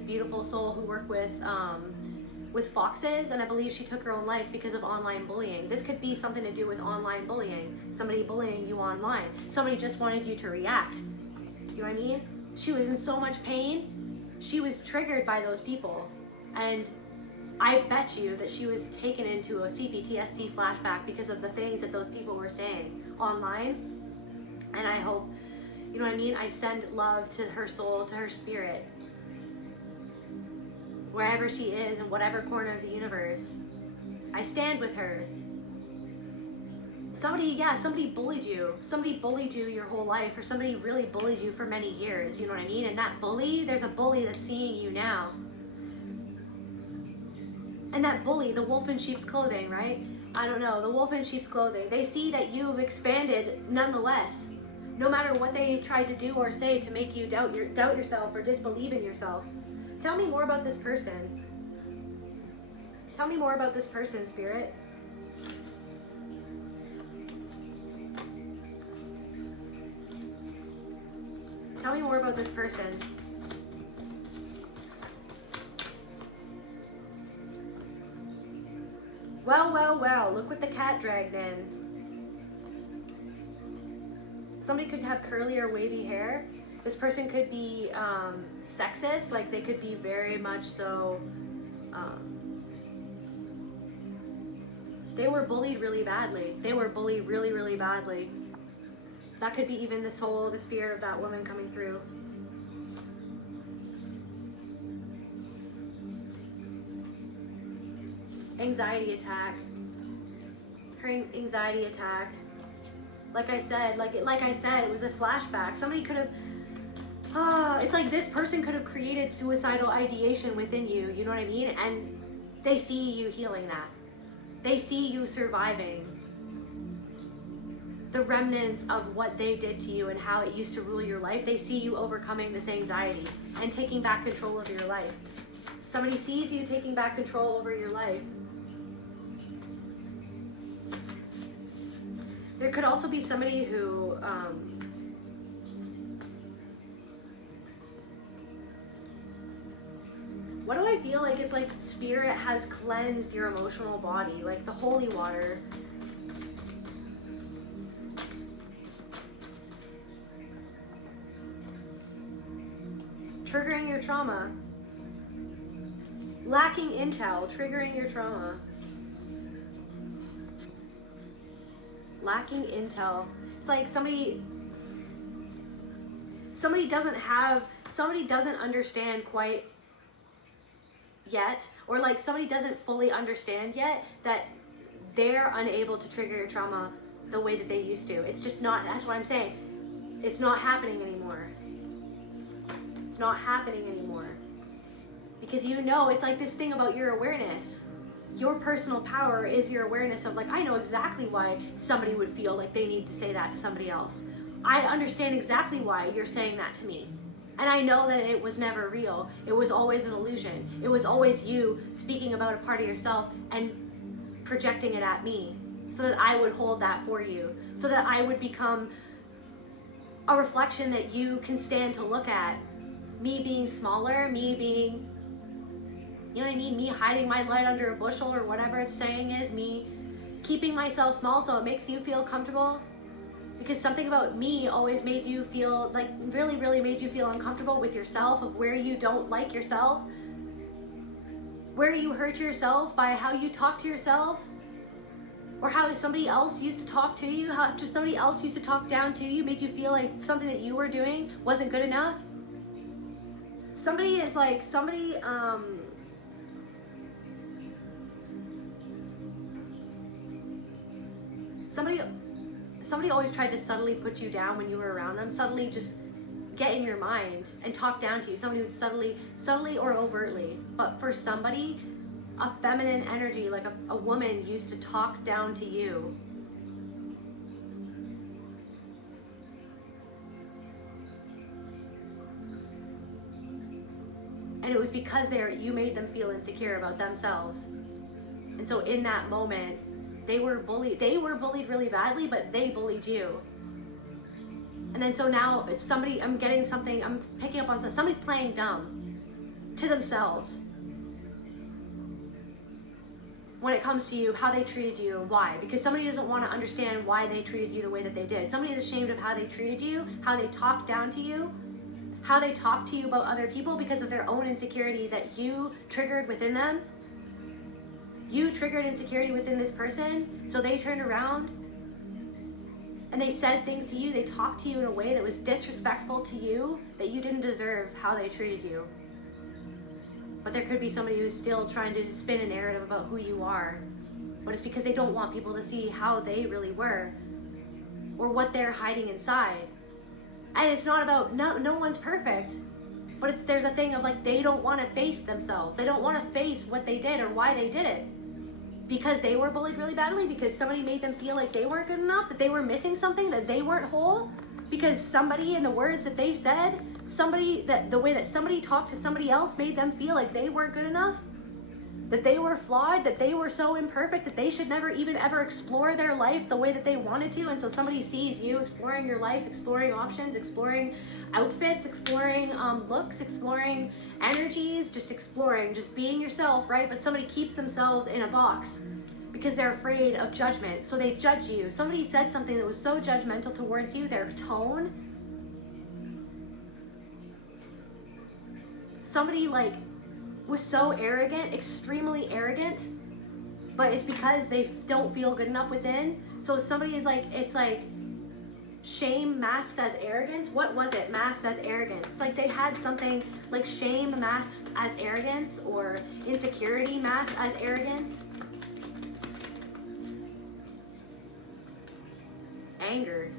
beautiful soul who worked with foxes, and I believe she took her own life because of online bullying. This could be something to do with online bullying. Somebody bullying you online. Somebody just wanted you to react. You know what I mean? She was in so much pain. She was triggered by those people. And I bet you that she was taken into a CPTSD flashback because of the things that those people were saying online. And I hope, you know what I mean? I send love to her soul, to her spirit, wherever she is, in whatever corner of the universe. I stand with her. Somebody bullied you. Somebody bullied you your whole life, or somebody really bullied you for many years, you know what I mean? And that bully, there's a bully that's seeing you now. And that bully, the wolf in sheep's clothing, right? I don't know, the wolf in sheep's clothing. They see that you've expanded nonetheless. No matter what they tried to do or say to make you doubt yourself or disbelieve in yourself. Tell me more about this person. Tell me more about this person, Spirit. Tell me more about this person. Well, look what the cat dragged in. Somebody could have curly or wavy hair. This person could be sexist, like they could be very much so, they were bullied really badly. They were bullied really, really badly. That could be even the soul, the spirit of that woman coming through. Anxiety attack. Her anxiety attack. Like I said, it was a flashback. Somebody could have, it's like this person could have created suicidal ideation within you, you know what I mean? And they see you healing that. They see you surviving the remnants of what they did to you and how it used to rule your life. They see you overcoming this anxiety and taking back control of your life. Somebody sees you taking back control over your life. There could also be somebody who What do I feel like? It's like spirit has cleansed your emotional body, like the holy water. Triggering your trauma. Lacking intel, triggering your trauma. Lacking intel. It's like somebody doesn't understand quite yet, or like somebody doesn't fully understand yet that they're unable to trigger your trauma the way that they used to. It's just not, that's what I'm saying. It's not happening anymore. It's not happening anymore. Because you know, it's like this thing about your awareness. Your personal power is your awareness of like, I know exactly why somebody would feel like they need to say that to somebody else. I understand exactly why you're saying that to me. And I know that it was never real. It was always an illusion. It was always you speaking about a part of yourself and projecting it at me so that I would hold that for you, so that I would become a reflection that you can stand to look at. Me being smaller, me being, you know what I mean? Me hiding my light under a bushel or whatever the saying is, me keeping myself small so it makes you feel comfortable. Because something about me always made you feel, like really, really made you feel uncomfortable with yourself, of where you don't like yourself, where you hurt yourself by how you talk to yourself, or how somebody else used to talk to you, how just somebody else used to talk down to you, made you feel like something that you were doing wasn't good enough. Somebody is like, somebody always tried to subtly put you down when you were around them, subtly just get in your mind and talk down to you. Somebody would subtly or overtly, but for somebody, a feminine energy, like a woman used to talk down to you. And it was because you made them feel insecure about themselves. And so in that moment, they were bullied really badly, but they bullied you. And then so now it's somebody, I'm picking up on somebody's playing dumb to themselves when it comes to you, how they treated you, why. Because somebody doesn't want to understand why they treated you the way that they did. Somebody is ashamed of how they treated you, how they talked down to you, how they talked to you about other people because of their own insecurity that you triggered within them. You triggered insecurity within this person, so they turned around and they said things to you, they talked to you in a way that was disrespectful to you, that you didn't deserve how they treated you. But there could be somebody who's still trying to spin a narrative about who you are, but it's because they don't want people to see how they really were or what they're hiding inside. And it's not about, no one's perfect, but there's a thing of like, they don't want to face themselves. They don't want to face what they did or why they did it. Because they were bullied really badly, because somebody made them feel like they weren't good enough, that they were missing something, that they weren't whole, because somebody in the words that they said, the way that somebody talked to somebody else made them feel like they weren't good enough, that they were flawed, that they were so imperfect, that they should never even ever explore their life the way that they wanted to. And so somebody sees you exploring your life, exploring options, exploring outfits, exploring looks, exploring energies, just exploring, just being yourself, right? But somebody keeps themselves in a box because they're afraid of judgment. So they judge you. Somebody said something that was so judgmental towards you, their tone. Somebody like was so arrogant, extremely arrogant, but it's because they don't feel good enough within. So somebody is like, it's like shame masked as arrogance. What was it masked as arrogance? It's like they had something like shame masked as arrogance, or insecurity masked as arrogance. Anger,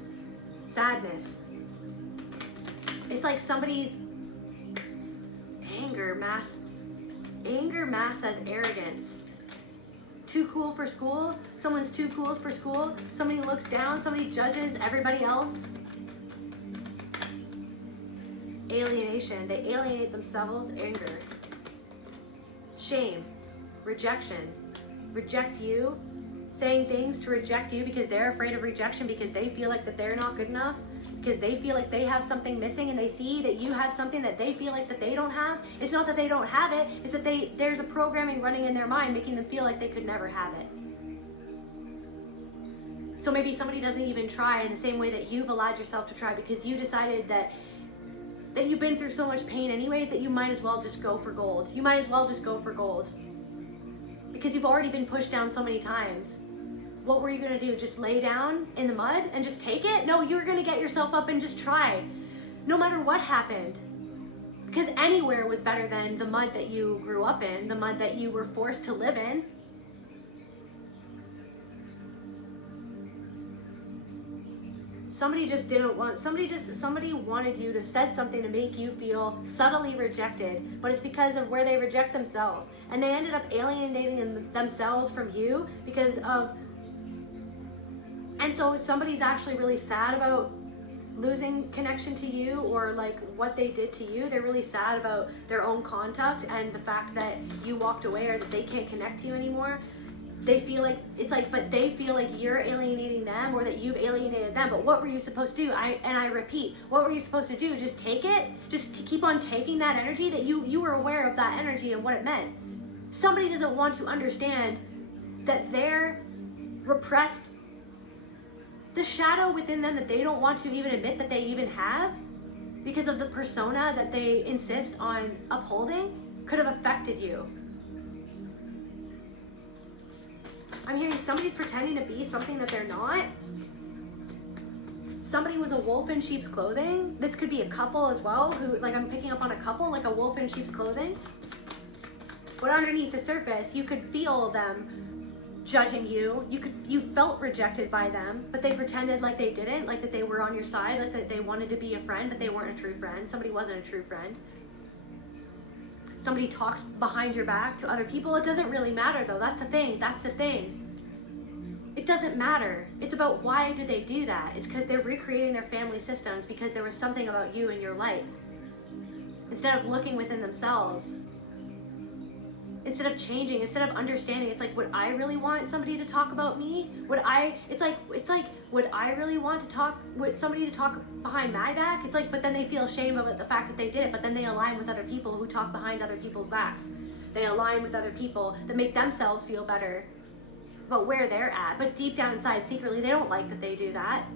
sadness. It's like somebody's anger masked as arrogance. Too cool for school. Someone's too cool for school. Somebody looks down. Somebody judges everybody else. Alienation. They alienate themselves. Anger. Shame. Rejection. Reject you. Saying things to reject you because they're afraid of rejection, because they feel like that they're not good enough. because they feel like they have something missing, and they see that you have something that they feel like that they don't have. It's not that they don't have it, it's that there's a programming running in their mind making them feel like they could never have it. So maybe somebody doesn't even try in the same way that you've allowed yourself to try, because you decided that you've been through so much pain anyways that you might as well just go for gold. You might as well just go for gold. Because you've already been pushed down so many times. What were you gonna do? Just lay down in the mud and just take it? No, you were gonna get yourself up and just try. No matter what happened. Because anywhere was better than the mud that you grew up in, the mud that you were forced to live in. Somebody wanted you to said something to make you feel subtly rejected, but it's because of where they reject themselves. And they ended up alienating themselves from you because of, and so if somebody's actually really sad about losing connection to you, or like what they did to you, they're really sad about their own contact and the fact that you walked away or that they can't connect to you anymore. They feel like, but they feel like you're alienating them, or that you've alienated them. But what were you supposed to do? I repeat, what were you supposed to do? Just take it? Just to keep on taking that energy, that you were aware of that energy and what it meant. Somebody doesn't want to understand that they're repressed, the shadow within them that they don't want to even admit that they even have, because of the persona that they insist on upholding, could have affected you. I'm hearing somebody's pretending to be something that they're not. Somebody was a wolf in sheep's clothing. This could be a couple as well, who, like, I'm picking up on a couple, like a wolf in sheep's clothing. But underneath the surface, you could feel them judging you. You felt rejected by them, but they pretended like they didn't, like that they were on your side, like that they wanted to be a friend, but they weren't a true friend. Somebody wasn't a true friend. Somebody talked behind your back to other people. It doesn't really matter though. That's the thing. It doesn't matter. It's about why do they do that? It's because they're recreating their family systems, because there was something about you in your life. Instead of looking within themselves, instead of changing, instead of understanding, it's like, would I really want somebody to talk about me? Would I really want somebody to talk behind my back? It's like, but then they feel shame about the fact that they did it, but then they align with other people who talk behind other people's backs. They align with other people that make themselves feel better about where they're at, but deep down inside, secretly, they don't like that they do that.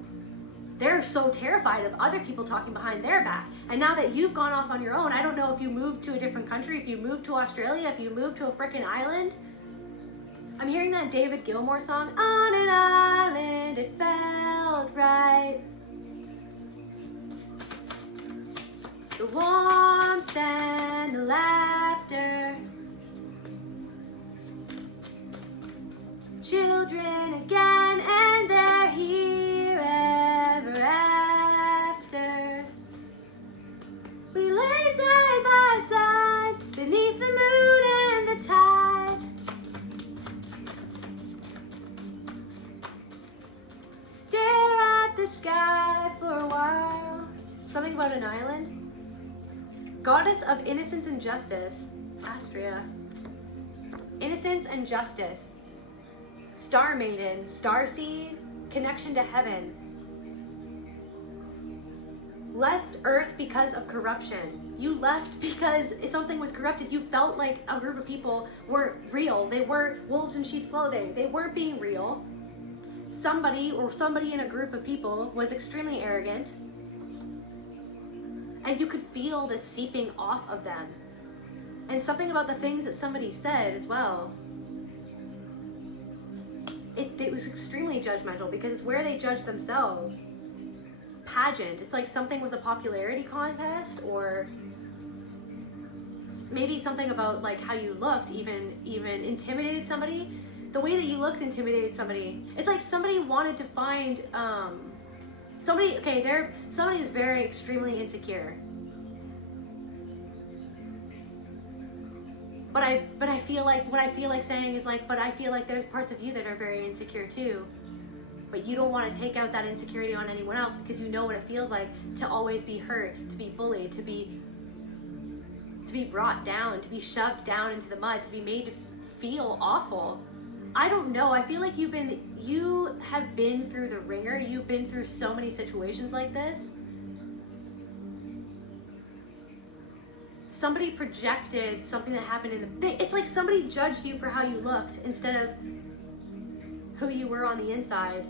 They're so terrified of other people talking behind their back. And now that you've gone off on your own, I don't know if you moved to a different country, if you moved to Australia, if you moved to a frickin' island. I'm hearing that David Gilmour song, On an Island, It Felt Right. The warmth and the laughter. Children again, and they're here ever after. We lay side by side beneath the moon and the tide. Stare at the sky for a while. Something about an island. Goddess of innocence and justice, Astrea. Innocence and justice. Star maiden, starseed, connection to heaven. Left Earth because of corruption. You left because something was corrupted. You felt like a group of people weren't real. They were wolves in sheep's clothing. They weren't being real. Somebody in a group of people was extremely arrogant. And you could feel the seeping off of them. And something about the things that somebody said as well. It was extremely judgmental, because it's where they judge themselves. Pageant. It's like something was a popularity contest, or maybe something about like how you looked even intimidated somebody. The way that you looked intimidated somebody. It's like somebody wanted to find somebody is very extremely insecure. But I feel like what I feel like saying is like, but I feel like there's parts of you that are very insecure too. But you don't want to take out that insecurity on anyone else, because you know what it feels like to always be hurt, to be bullied, to be brought down, to be shoved down into the mud, to be made to feel awful. I don't know. I feel like you have been through the ringer. You've been through so many situations like this. somebody projected something that happened it's like somebody judged you for how you looked instead of who you were on the inside.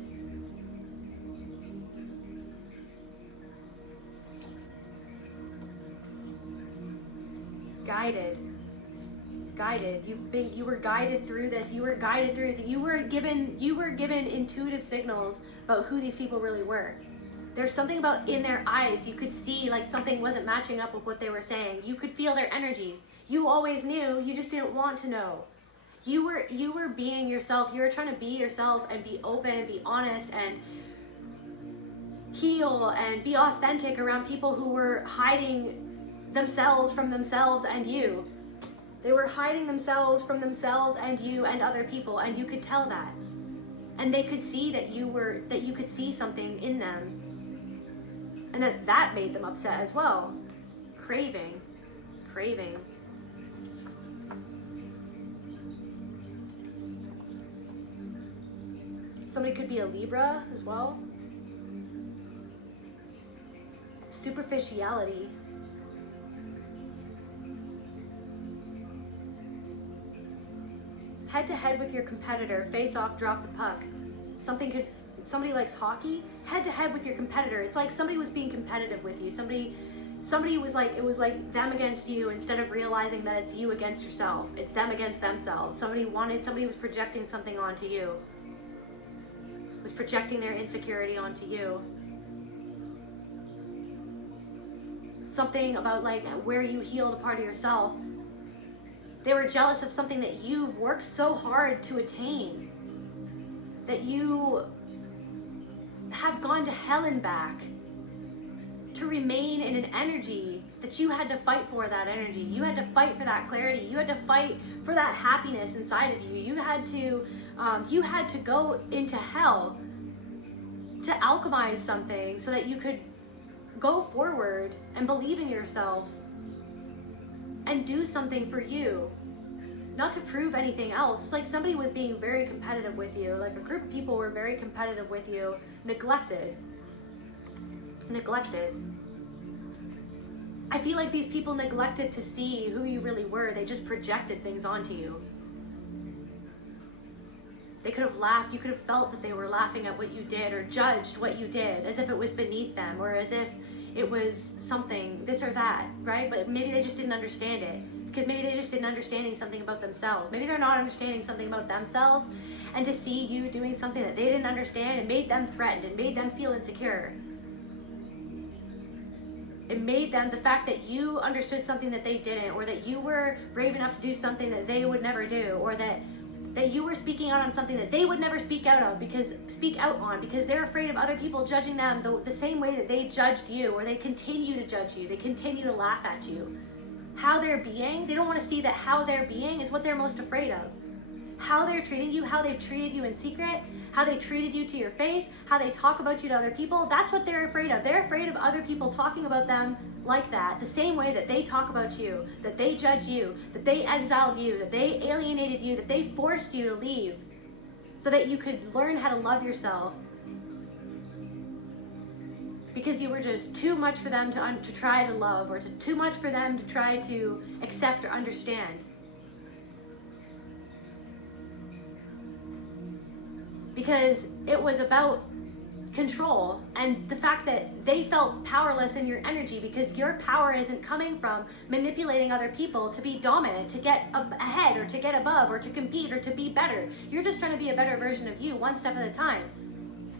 Guided. You were guided through this. You were guided through it. You were given intuitive signals about who these people really were. There's something about in their eyes. You could see like something wasn't matching up with what they were saying. You could feel their energy. You always knew, you just didn't want to know. You were being yourself. You were trying to be yourself and be open and be honest and heal and be authentic around people who were hiding themselves from themselves and you. They were hiding themselves from themselves and you and other people, and you could tell that. And they could see that you could see something in them. And that made them upset as well. Craving. Somebody could be a Libra as well. Superficiality. Head to head with your competitor, face off, drop the puck. Somebody likes hockey, head to head with your competitor. It's like somebody was being competitive with you. Somebody was like, it was like them against you instead of realizing that it's you against yourself. It's them against themselves. Somebody was projecting something onto you. Was projecting their insecurity onto you. Something about like where you healed a part of yourself. They were jealous of something that you've worked so hard to attain. That you have gone to hell and back to remain in an energy that you had to fight for that energy. You had to fight for that clarity. You had to fight for that happiness inside of you. You had to go into hell to alchemize something so that you could go forward and believe in yourself and do something for you, not to prove anything else. It's like somebody was being very competitive with you, like a group of people were very competitive with you, neglected. I feel like these people neglected to see who you really were. They just projected things onto you. They could have laughed, you could have felt that they were laughing at what you did or judged what you did as if it was beneath them or as if it was something, this or that, right? But maybe they just didn't understand it because maybe they just didn't understanding something about themselves. Maybe they're not understanding something about themselves, and to see you doing something that they didn't understand, it made them threatened, it made them feel insecure. It made them, the fact that you understood something that they didn't, or that you were brave enough to do something that they would never do, or that you were speaking out on something that they would never speak out on because they're afraid of other people judging them the same way that they judged you, or they continue to judge you, they continue to laugh at you. How they're being, they don't want to see that how they're being is what they're most afraid of. How they're treating you, how they've treated you in secret, how they treated you to your face, how they talk about you to other people, that's what they're afraid of. They're afraid of other people talking about them like that, the same way that they talk about you, that they judge you, that they exiled you, that they alienated you, that they forced you to leave so that you could learn how to love yourself. Because you were just too much for them to try to love, or too much for them to try to accept or understand. Because it was about control and the fact that they felt powerless in your energy, because your power isn't coming from manipulating other people to be dominant, to get ahead or to get above or to compete or to be better. You're just trying to be a better version of you, one step at a time.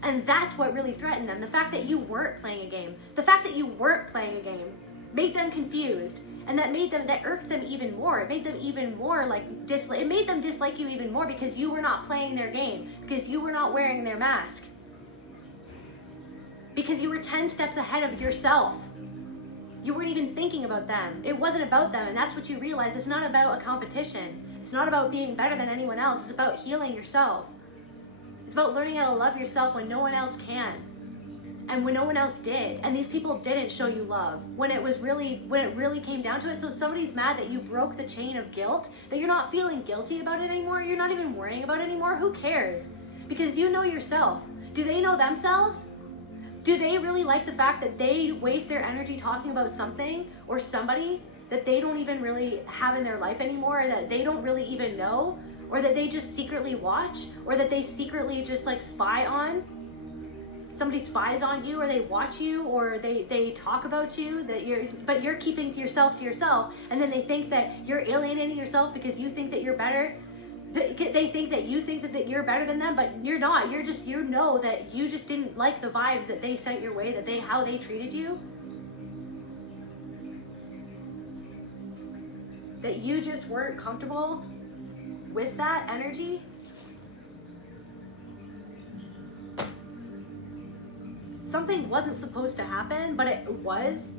And that's what really threatened them. The fact that you weren't playing a game. The fact that you weren't playing a game made them confused. And that irked them even more. It made them even more it made them dislike you even more because you were not playing their game, because you were not wearing their mask. Because you were 10 steps ahead of yourself. You weren't even thinking about them. It wasn't about them, and that's what you realize. It's not about a competition. It's not about being better than anyone else. It's about healing yourself. It's about learning how to love yourself when no one else can. And when no one else did, and these people didn't show you love when it really came down to it. So somebody's mad that you broke the chain of guilt, that you're not feeling guilty about it anymore, you're not even worrying about it anymore. Who cares? Because you know yourself. Do they know themselves? Do they really like the fact that they waste their energy talking about something or somebody that they don't even really have in their life anymore, or that they don't really even know, or that they just secretly watch, or that they secretly just like spy on. Somebody spies on you, or they watch you, or they talk about you, but you're keeping yourself to yourself, and then they think that you're alienating yourself because you think that you're better. They think that you think that you're better than them, but you're not. You know that you just didn't like the vibes that they sent your way, how they treated you. That you just weren't comfortable with that energy. Something wasn't supposed to happen, but it was.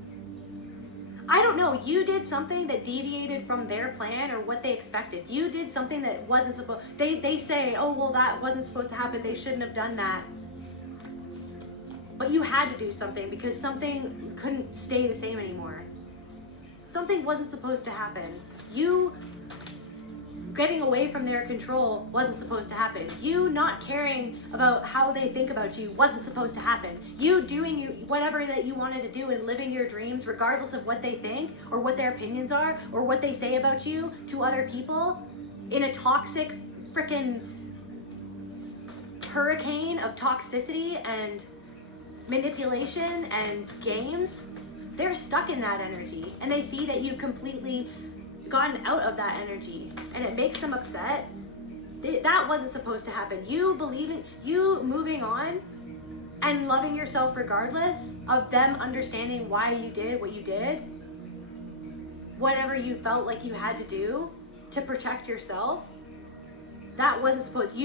I don't know, you did something that deviated from their plan or what they expected. You did something that wasn't supposed, they say, oh, well, that wasn't supposed to happen, they shouldn't have done that. But you had to do something because something couldn't stay the same anymore. Something wasn't supposed to happen. You getting away from their control wasn't supposed to happen. You not caring about how they think about you wasn't supposed to happen. You doing whatever that you wanted to do and living your dreams regardless of what they think or what their opinions are or what they say about you to other people in a toxic freaking hurricane of toxicity and manipulation and games. They're stuck in that energy and they see that you've completely gotten out of that energy and it makes them upset. That wasn't supposed to happen. You moving on and loving yourself regardless of them understanding why you did what you did, whatever you felt like you had to do to protect yourself, that wasn't supposed,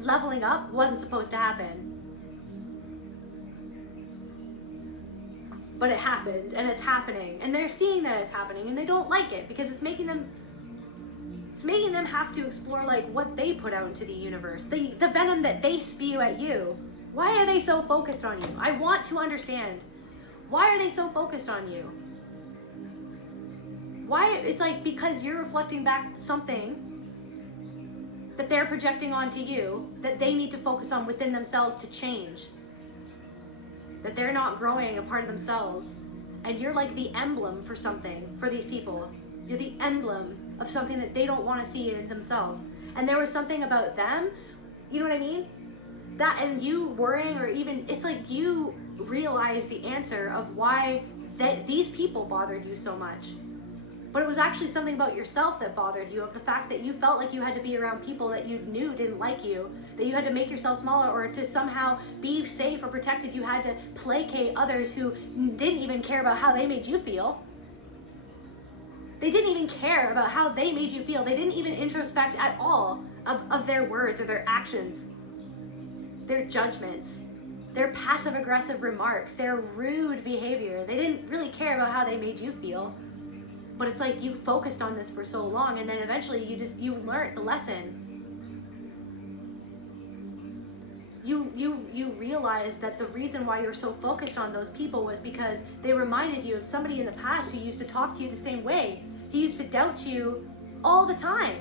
leveling up wasn't supposed to happen. But it happened, and it's happening, and they're seeing that it's happening, and they don't like it because it's making them have to explore like what they put out into the universe, the venom that they spew at you. Why are they so focused on you? I want to understand. Why are they so focused on you? Why? It's like because you're reflecting back something that they're projecting onto you that they need to focus on within themselves to change. That they're not growing a part of themselves, and you're like the emblem for something for these people. You're the emblem of something that they don't want to see in themselves. And there was something about them, you know what I mean? That, and you worrying, or even it's like you realize the answer of why these people bothered you so much. But it was actually something about yourself that bothered you, of the fact that you felt like you had to be around people that you knew didn't like you, that you had to make yourself smaller, or to somehow be safe or protected, you had to placate others who didn't even care about how they made you feel. They didn't even care about how they made you feel. They didn't even introspect at all of their words or their actions, their judgments, their passive-aggressive remarks, their rude behavior. They didn't really care about how they made you feel. But it's like you focused on this for so long, and then eventually you learned the lesson. You realized that the reason why you were so focused on those people was because they reminded you of somebody in the past who used to talk to you the same way. He used to doubt you all the time.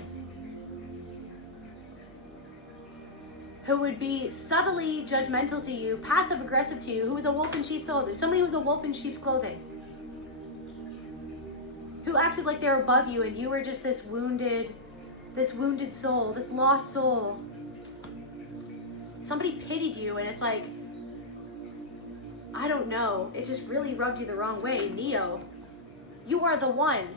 Who would be subtly judgmental to you, passive aggressive to you, who was a wolf in sheep's clothing. Somebody who was a wolf in sheep's clothing. Who acted like they were above you, and you were just this wounded soul, this lost soul. Somebody pitied you, and it's like, I don't know, it just really rubbed you the wrong way. Neo, you are the one.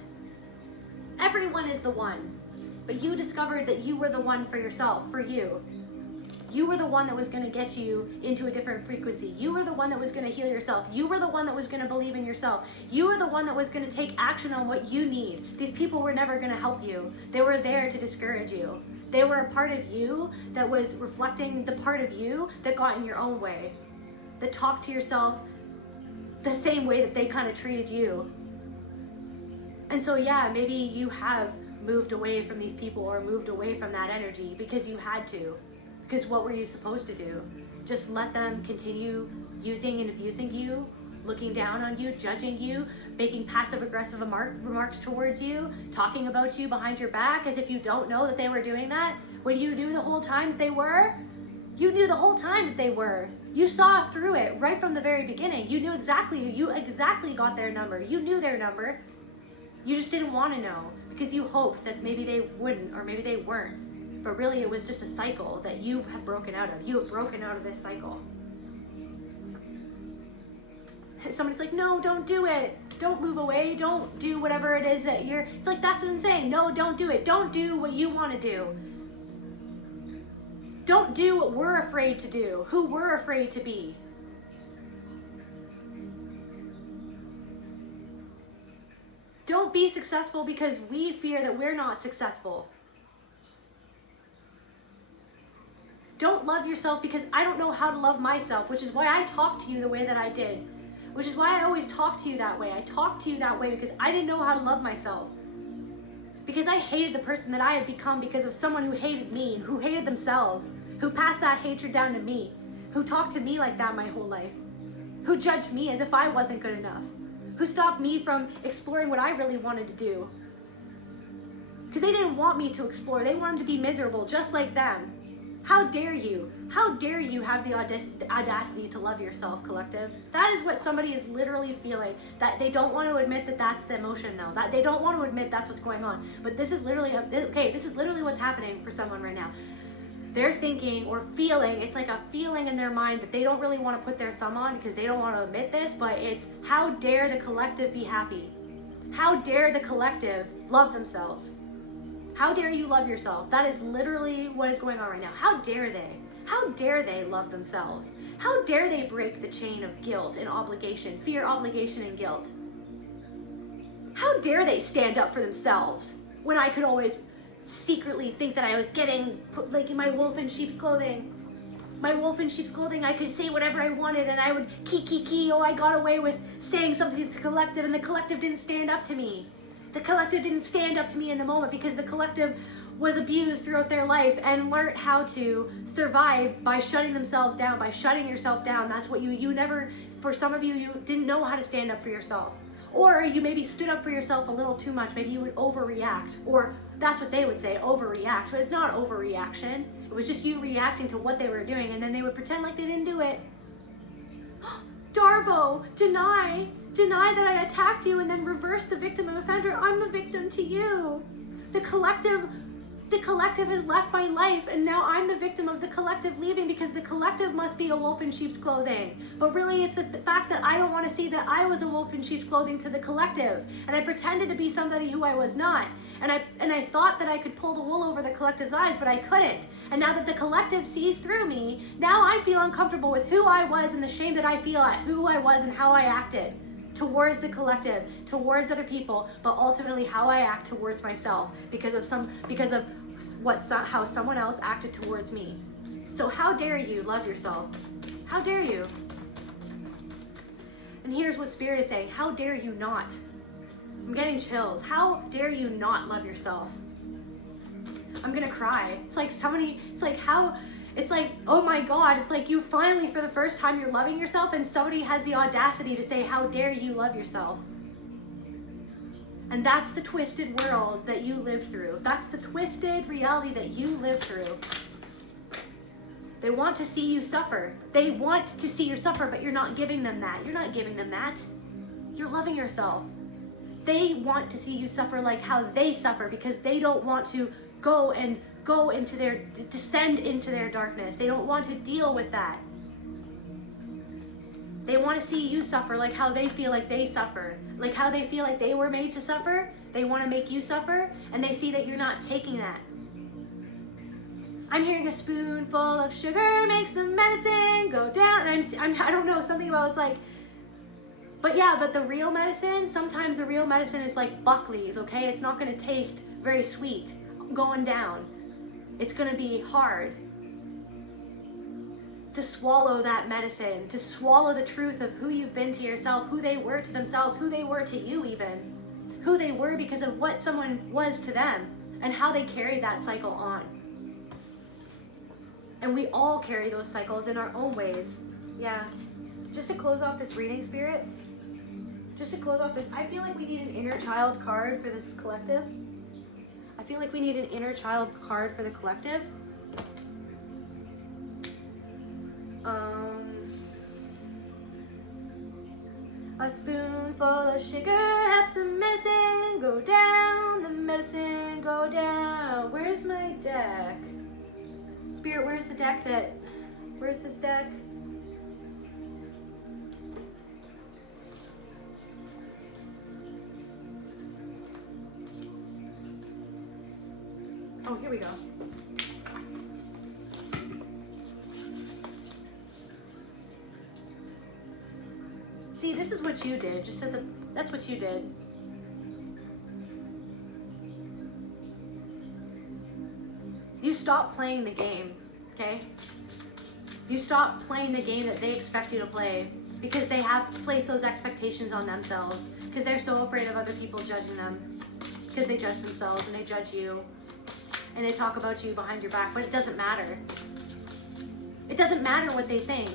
Everyone is the one. But you discovered that you were the one for yourself, for you. You were the one that was going to get you into a different frequency. You were the one that was going to heal yourself. You were the one that was going to believe in yourself. You were the one that was going to take action on what you need. These people were never going to help you. They were there to discourage you. They were a part of you that was reflecting the part of you that got in your own way, that talked to yourself the same way that they kind of treated you. And so yeah, maybe you have moved away from these people or moved away from that energy because you had to. Because what were you supposed to do? Just let them continue using and abusing you, looking down on you, judging you, making passive-aggressive remarks towards you, talking about you behind your back as if you don't know that they were doing that, when you knew the whole time that they were? You knew the whole time that they were. You saw through it right from the very beginning. You knew exactly, you exactly got their number. You knew their number. You just didn't want to know because you hoped that maybe they wouldn't or maybe they weren't. But really it was just a cycle that you have broken out of. You have broken out of this cycle. Somebody's like, no, don't do it. Don't move away. Don't do whatever it is that you're, it's like, that's what I'm saying. No, don't do it. Don't do what you want to do. Don't do what we're afraid to do, who we're afraid to be. Don't be successful because we fear that we're not successful. Don't love yourself because I don't know how to love myself, which is why I talked to you the way that I did. Which is why I always talk to you that way. I talked to you that way because I didn't know how to love myself. Because I hated the person that I had become because of someone who hated me, who hated themselves, who passed that hatred down to me, who talked to me like that my whole life, who judged me as if I wasn't good enough, who stopped me from exploring what I really wanted to do. Because they didn't want me to explore. They wanted to be miserable just like them. How dare you? How dare you have the audacity to love yourself, collective? That is what somebody is literally feeling. That they don't want to admit that that's the emotion though. That they don't want to admit that's what's going on. But this is literally, this is literally what's happening for someone right now. They're thinking or feeling, it's like a feeling in their mind that they don't really want to put their thumb on because they don't want to admit this, but it's how dare the collective be happy? How dare the collective love themselves? How dare you love yourself? That is literally what is going on right now. How dare they? How dare they love themselves? How dare they break the chain of guilt and obligation, fear, obligation, and guilt? How dare they stand up for themselves when I could always secretly think that I was getting, like in my wolf in sheep's clothing. My wolf in sheep's clothing, I could say whatever I wanted and I would key, oh, I got away with saying something to the collective and the collective didn't stand up to me. The collective didn't stand up to me in the moment because the collective was abused throughout their life and learned how to survive by shutting themselves down, by shutting yourself down. That's what you never, for some of you, you didn't know how to stand up for yourself. Or you maybe stood up for yourself a little too much. Maybe you would overreact, or that's what they would say, overreact. But it's not overreaction. It was just you reacting to what they were doing, and then they would pretend like they didn't do it. Darvo, deny that I attacked you and then reverse the victim and offender. I'm the victim to you. The collective has left my life and now I'm the victim of the collective leaving because the collective must be a wolf in sheep's clothing. But really it's the fact that I don't want to see that I was a wolf in sheep's clothing to the collective and I pretended to be somebody who I was not. And I thought that I could pull the wool over the collective's eyes, but I couldn't. And now that the collective sees through me, now I feel uncomfortable with who I was and the shame that I feel at who I was and how I acted towards the collective, towards other people, but ultimately how I act towards myself because of how someone else acted towards me. So how dare you love yourself? How dare you? And here's what Spirit is saying. How dare you not? I'm getting chills. How dare you not love yourself? I'm gonna cry. It's like, oh my God, it's like you finally, for the first time, you're loving yourself and somebody has the audacity to say, how dare you love yourself? And that's the twisted world that you live through. That's the twisted reality that you live through. They want to see you suffer. They want to see you suffer, but you're not giving them that. You're not giving them that. You're loving yourself. They want to see you suffer like how they suffer because they don't want to descend into their darkness. They don't want to deal with that. They want to see you suffer like how they feel like they suffer. Like how they feel like they were made to suffer. They want to make you suffer, and they see that you're not taking that. I'm hearing a spoonful of sugar makes the medicine go down. And I don't know, something about it's like, but the real medicine, sometimes the real medicine is like Buckley's, okay? It's not going to taste very sweet going down. It's going to be hard to swallow that medicine, to swallow the truth of who you've been to yourself, who they were to themselves, who they were to you even, who they were because of what someone was to them and how they carried that cycle on. And we all carry those cycles in our own ways. Yeah. Just to close off this reading, Spirit, I feel like we need an inner child card for this collective. I feel like we need an inner child card for the collective. A spoonful of sugar helps the medicine go down, the medicine go down. Where's my deck? Spirit, where's the deck where's this deck? Oh, here we go. See, this is what you did. That's what you did. You stopped playing the game, okay? You stopped playing the game that they expect you to play because they have placed those expectations on themselves because they're so afraid of other people judging them because they judge themselves and they judge you and they talk about you behind your back, but it doesn't matter. It doesn't matter what they think.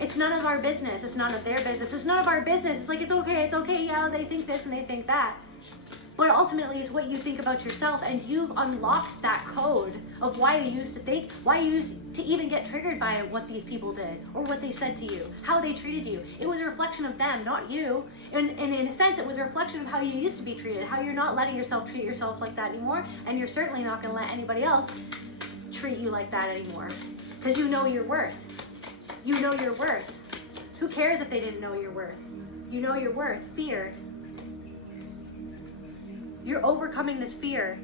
It's none of our business. It's none of their business. It's none of our business. It's like, it's okay, yeah, they think this and they think that. But ultimately, it's what you think about yourself, and you've unlocked that code of why you used to think, why you used to even get triggered by what these people did, or what they said to you, how they treated you. It was a reflection of them, not you. And in a sense, it was a reflection of how you used to be treated, how you're not letting yourself treat yourself like that anymore, and you're certainly not going to let anybody else treat you like that anymore. Because you know your worth. You know your worth. Who cares if they didn't know your worth? You know your worth. Fear. You're overcoming this fear.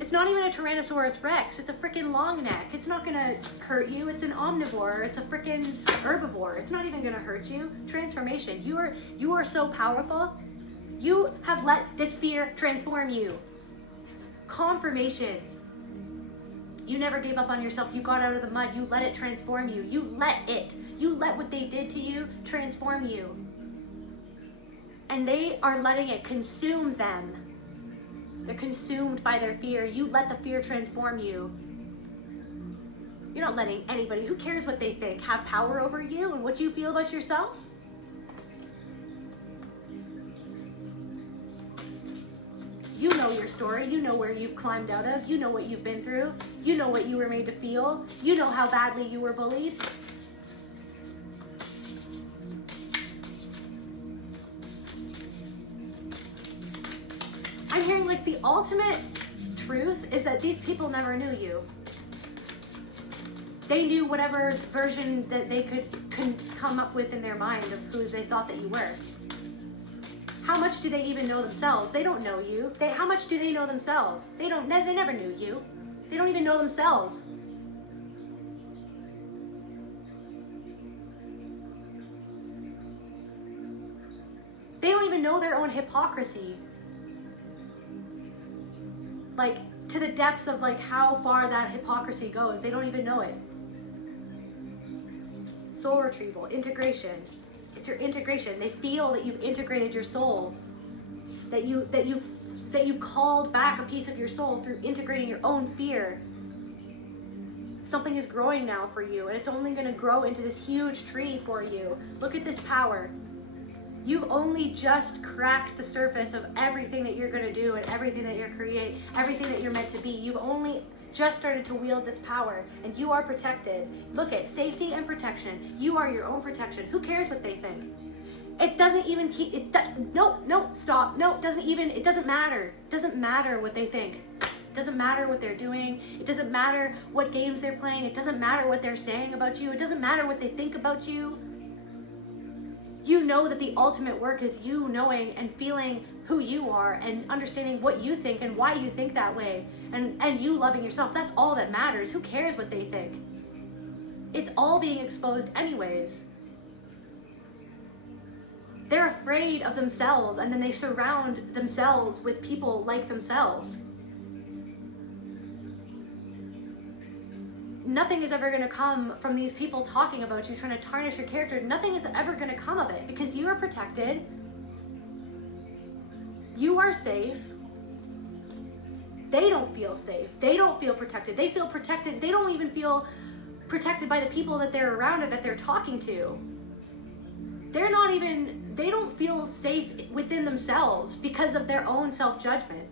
It's not even a Tyrannosaurus Rex. It's a freaking long neck. It's not gonna hurt you. It's an omnivore. It's a freaking herbivore. It's not even gonna hurt you. Transformation. You are so powerful. You have let this fear transform you. Confirmation. You never gave up on yourself. You got out of the mud. You let it transform you. You let what they did to you transform you. And they are letting it consume them. They're consumed by their fear. You let the fear transform you. You're not letting anybody, who cares what they think, have power over you and what you feel about yourself? You know your story. You know where you've climbed out of. You know what you've been through. You know what you were made to feel. You know how badly you were bullied. I'm hearing like the ultimate truth is that these people never knew you. They knew whatever version that they could come up with in their mind of who they thought that you were. How much do they even know themselves? They don't know you. How much do they know themselves? They never knew you. They don't even know themselves. They don't even know their own hypocrisy. Like, to the depths of like how far that hypocrisy goes. They don't even know it. Soul retrieval, integration. It's your integration. They feel that you've integrated your soul. That you called back a piece of your soul through integrating your own fear. Something is growing now for you, and it's only going to grow into this huge tree for you. Look at this power. You've only just cracked the surface of everything that you're going to do and everything that you're create, everything that you're meant to be. You've only just started to wield this power, and you are protected. Look at safety and protection. You are your own protection. Who cares what they think? It doesn't even keep it. No, stop. No, it doesn't matter. It doesn't matter what they think. It doesn't matter what they're doing. It doesn't matter what games they're playing. It doesn't matter what they're saying about you. It doesn't matter what they think about you. You know that the ultimate work is you knowing and feeling who you are and understanding what you think and why you think that way, and you loving yourself. That's all that matters. Who cares what they think? It's all being exposed anyways. They're afraid of themselves, and then they surround themselves with people like themselves. Nothing is ever going to come from these people talking about you, trying to tarnish your character. Nothing is ever going to come of it because you are protected. You are safe. They don't feel safe. They don't feel protected. They feel protected. They don't even feel protected by the people that they're around or that they're talking to. They don't feel safe within themselves because of their own self-judgment.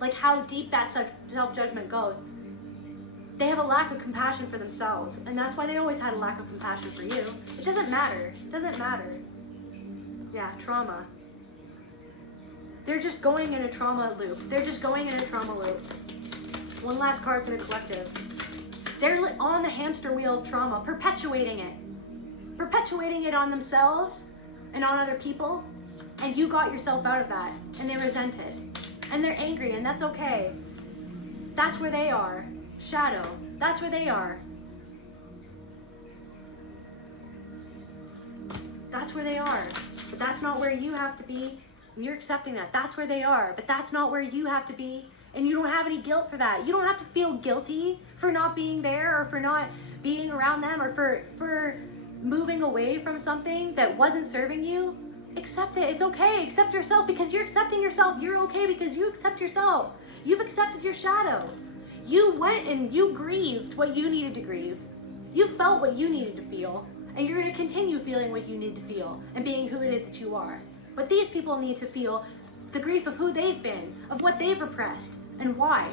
Like how deep that self-judgment goes. They have a lack of compassion for themselves, and that's why they always had a lack of compassion for you. It doesn't matter. It doesn't matter. Yeah, trauma. They're just going in a trauma loop. They're just going in a trauma loop. One last card for the collective. They're on the hamster wheel of trauma, perpetuating it. Perpetuating it on themselves and on other people, and you got yourself out of that, and they resent it. And they're angry, and that's okay. That's where they are. Shadow. That's where they are. That's where they are. But that's not where you have to be. And you're accepting that. That's where they are. But that's not where you have to be. And you don't have any guilt for that. You don't have to feel guilty for not being there, or for not being around them, or for moving away from something that wasn't serving you. Accept it. It's okay. Accept yourself, because you're accepting yourself. You're okay because you accept yourself. You've accepted your shadow. You went and you grieved what you needed to grieve. You felt what you needed to feel. And you're going to continue feeling what you need to feel and being who it is that you are. But these people need to feel the grief of who they've been, of what they've repressed and why,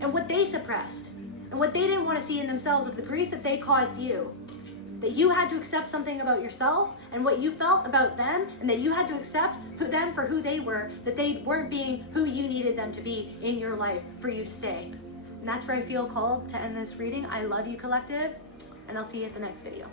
and what they suppressed, and what they didn't want to see in themselves, of the grief that they caused you. That you had to accept something about yourself and what you felt about them, and that you had to accept them for who they were, that they weren't being who you needed them to be in your life for you to stay. And that's where I feel called to end this reading. I love you, collective, and I'll see you at the next video.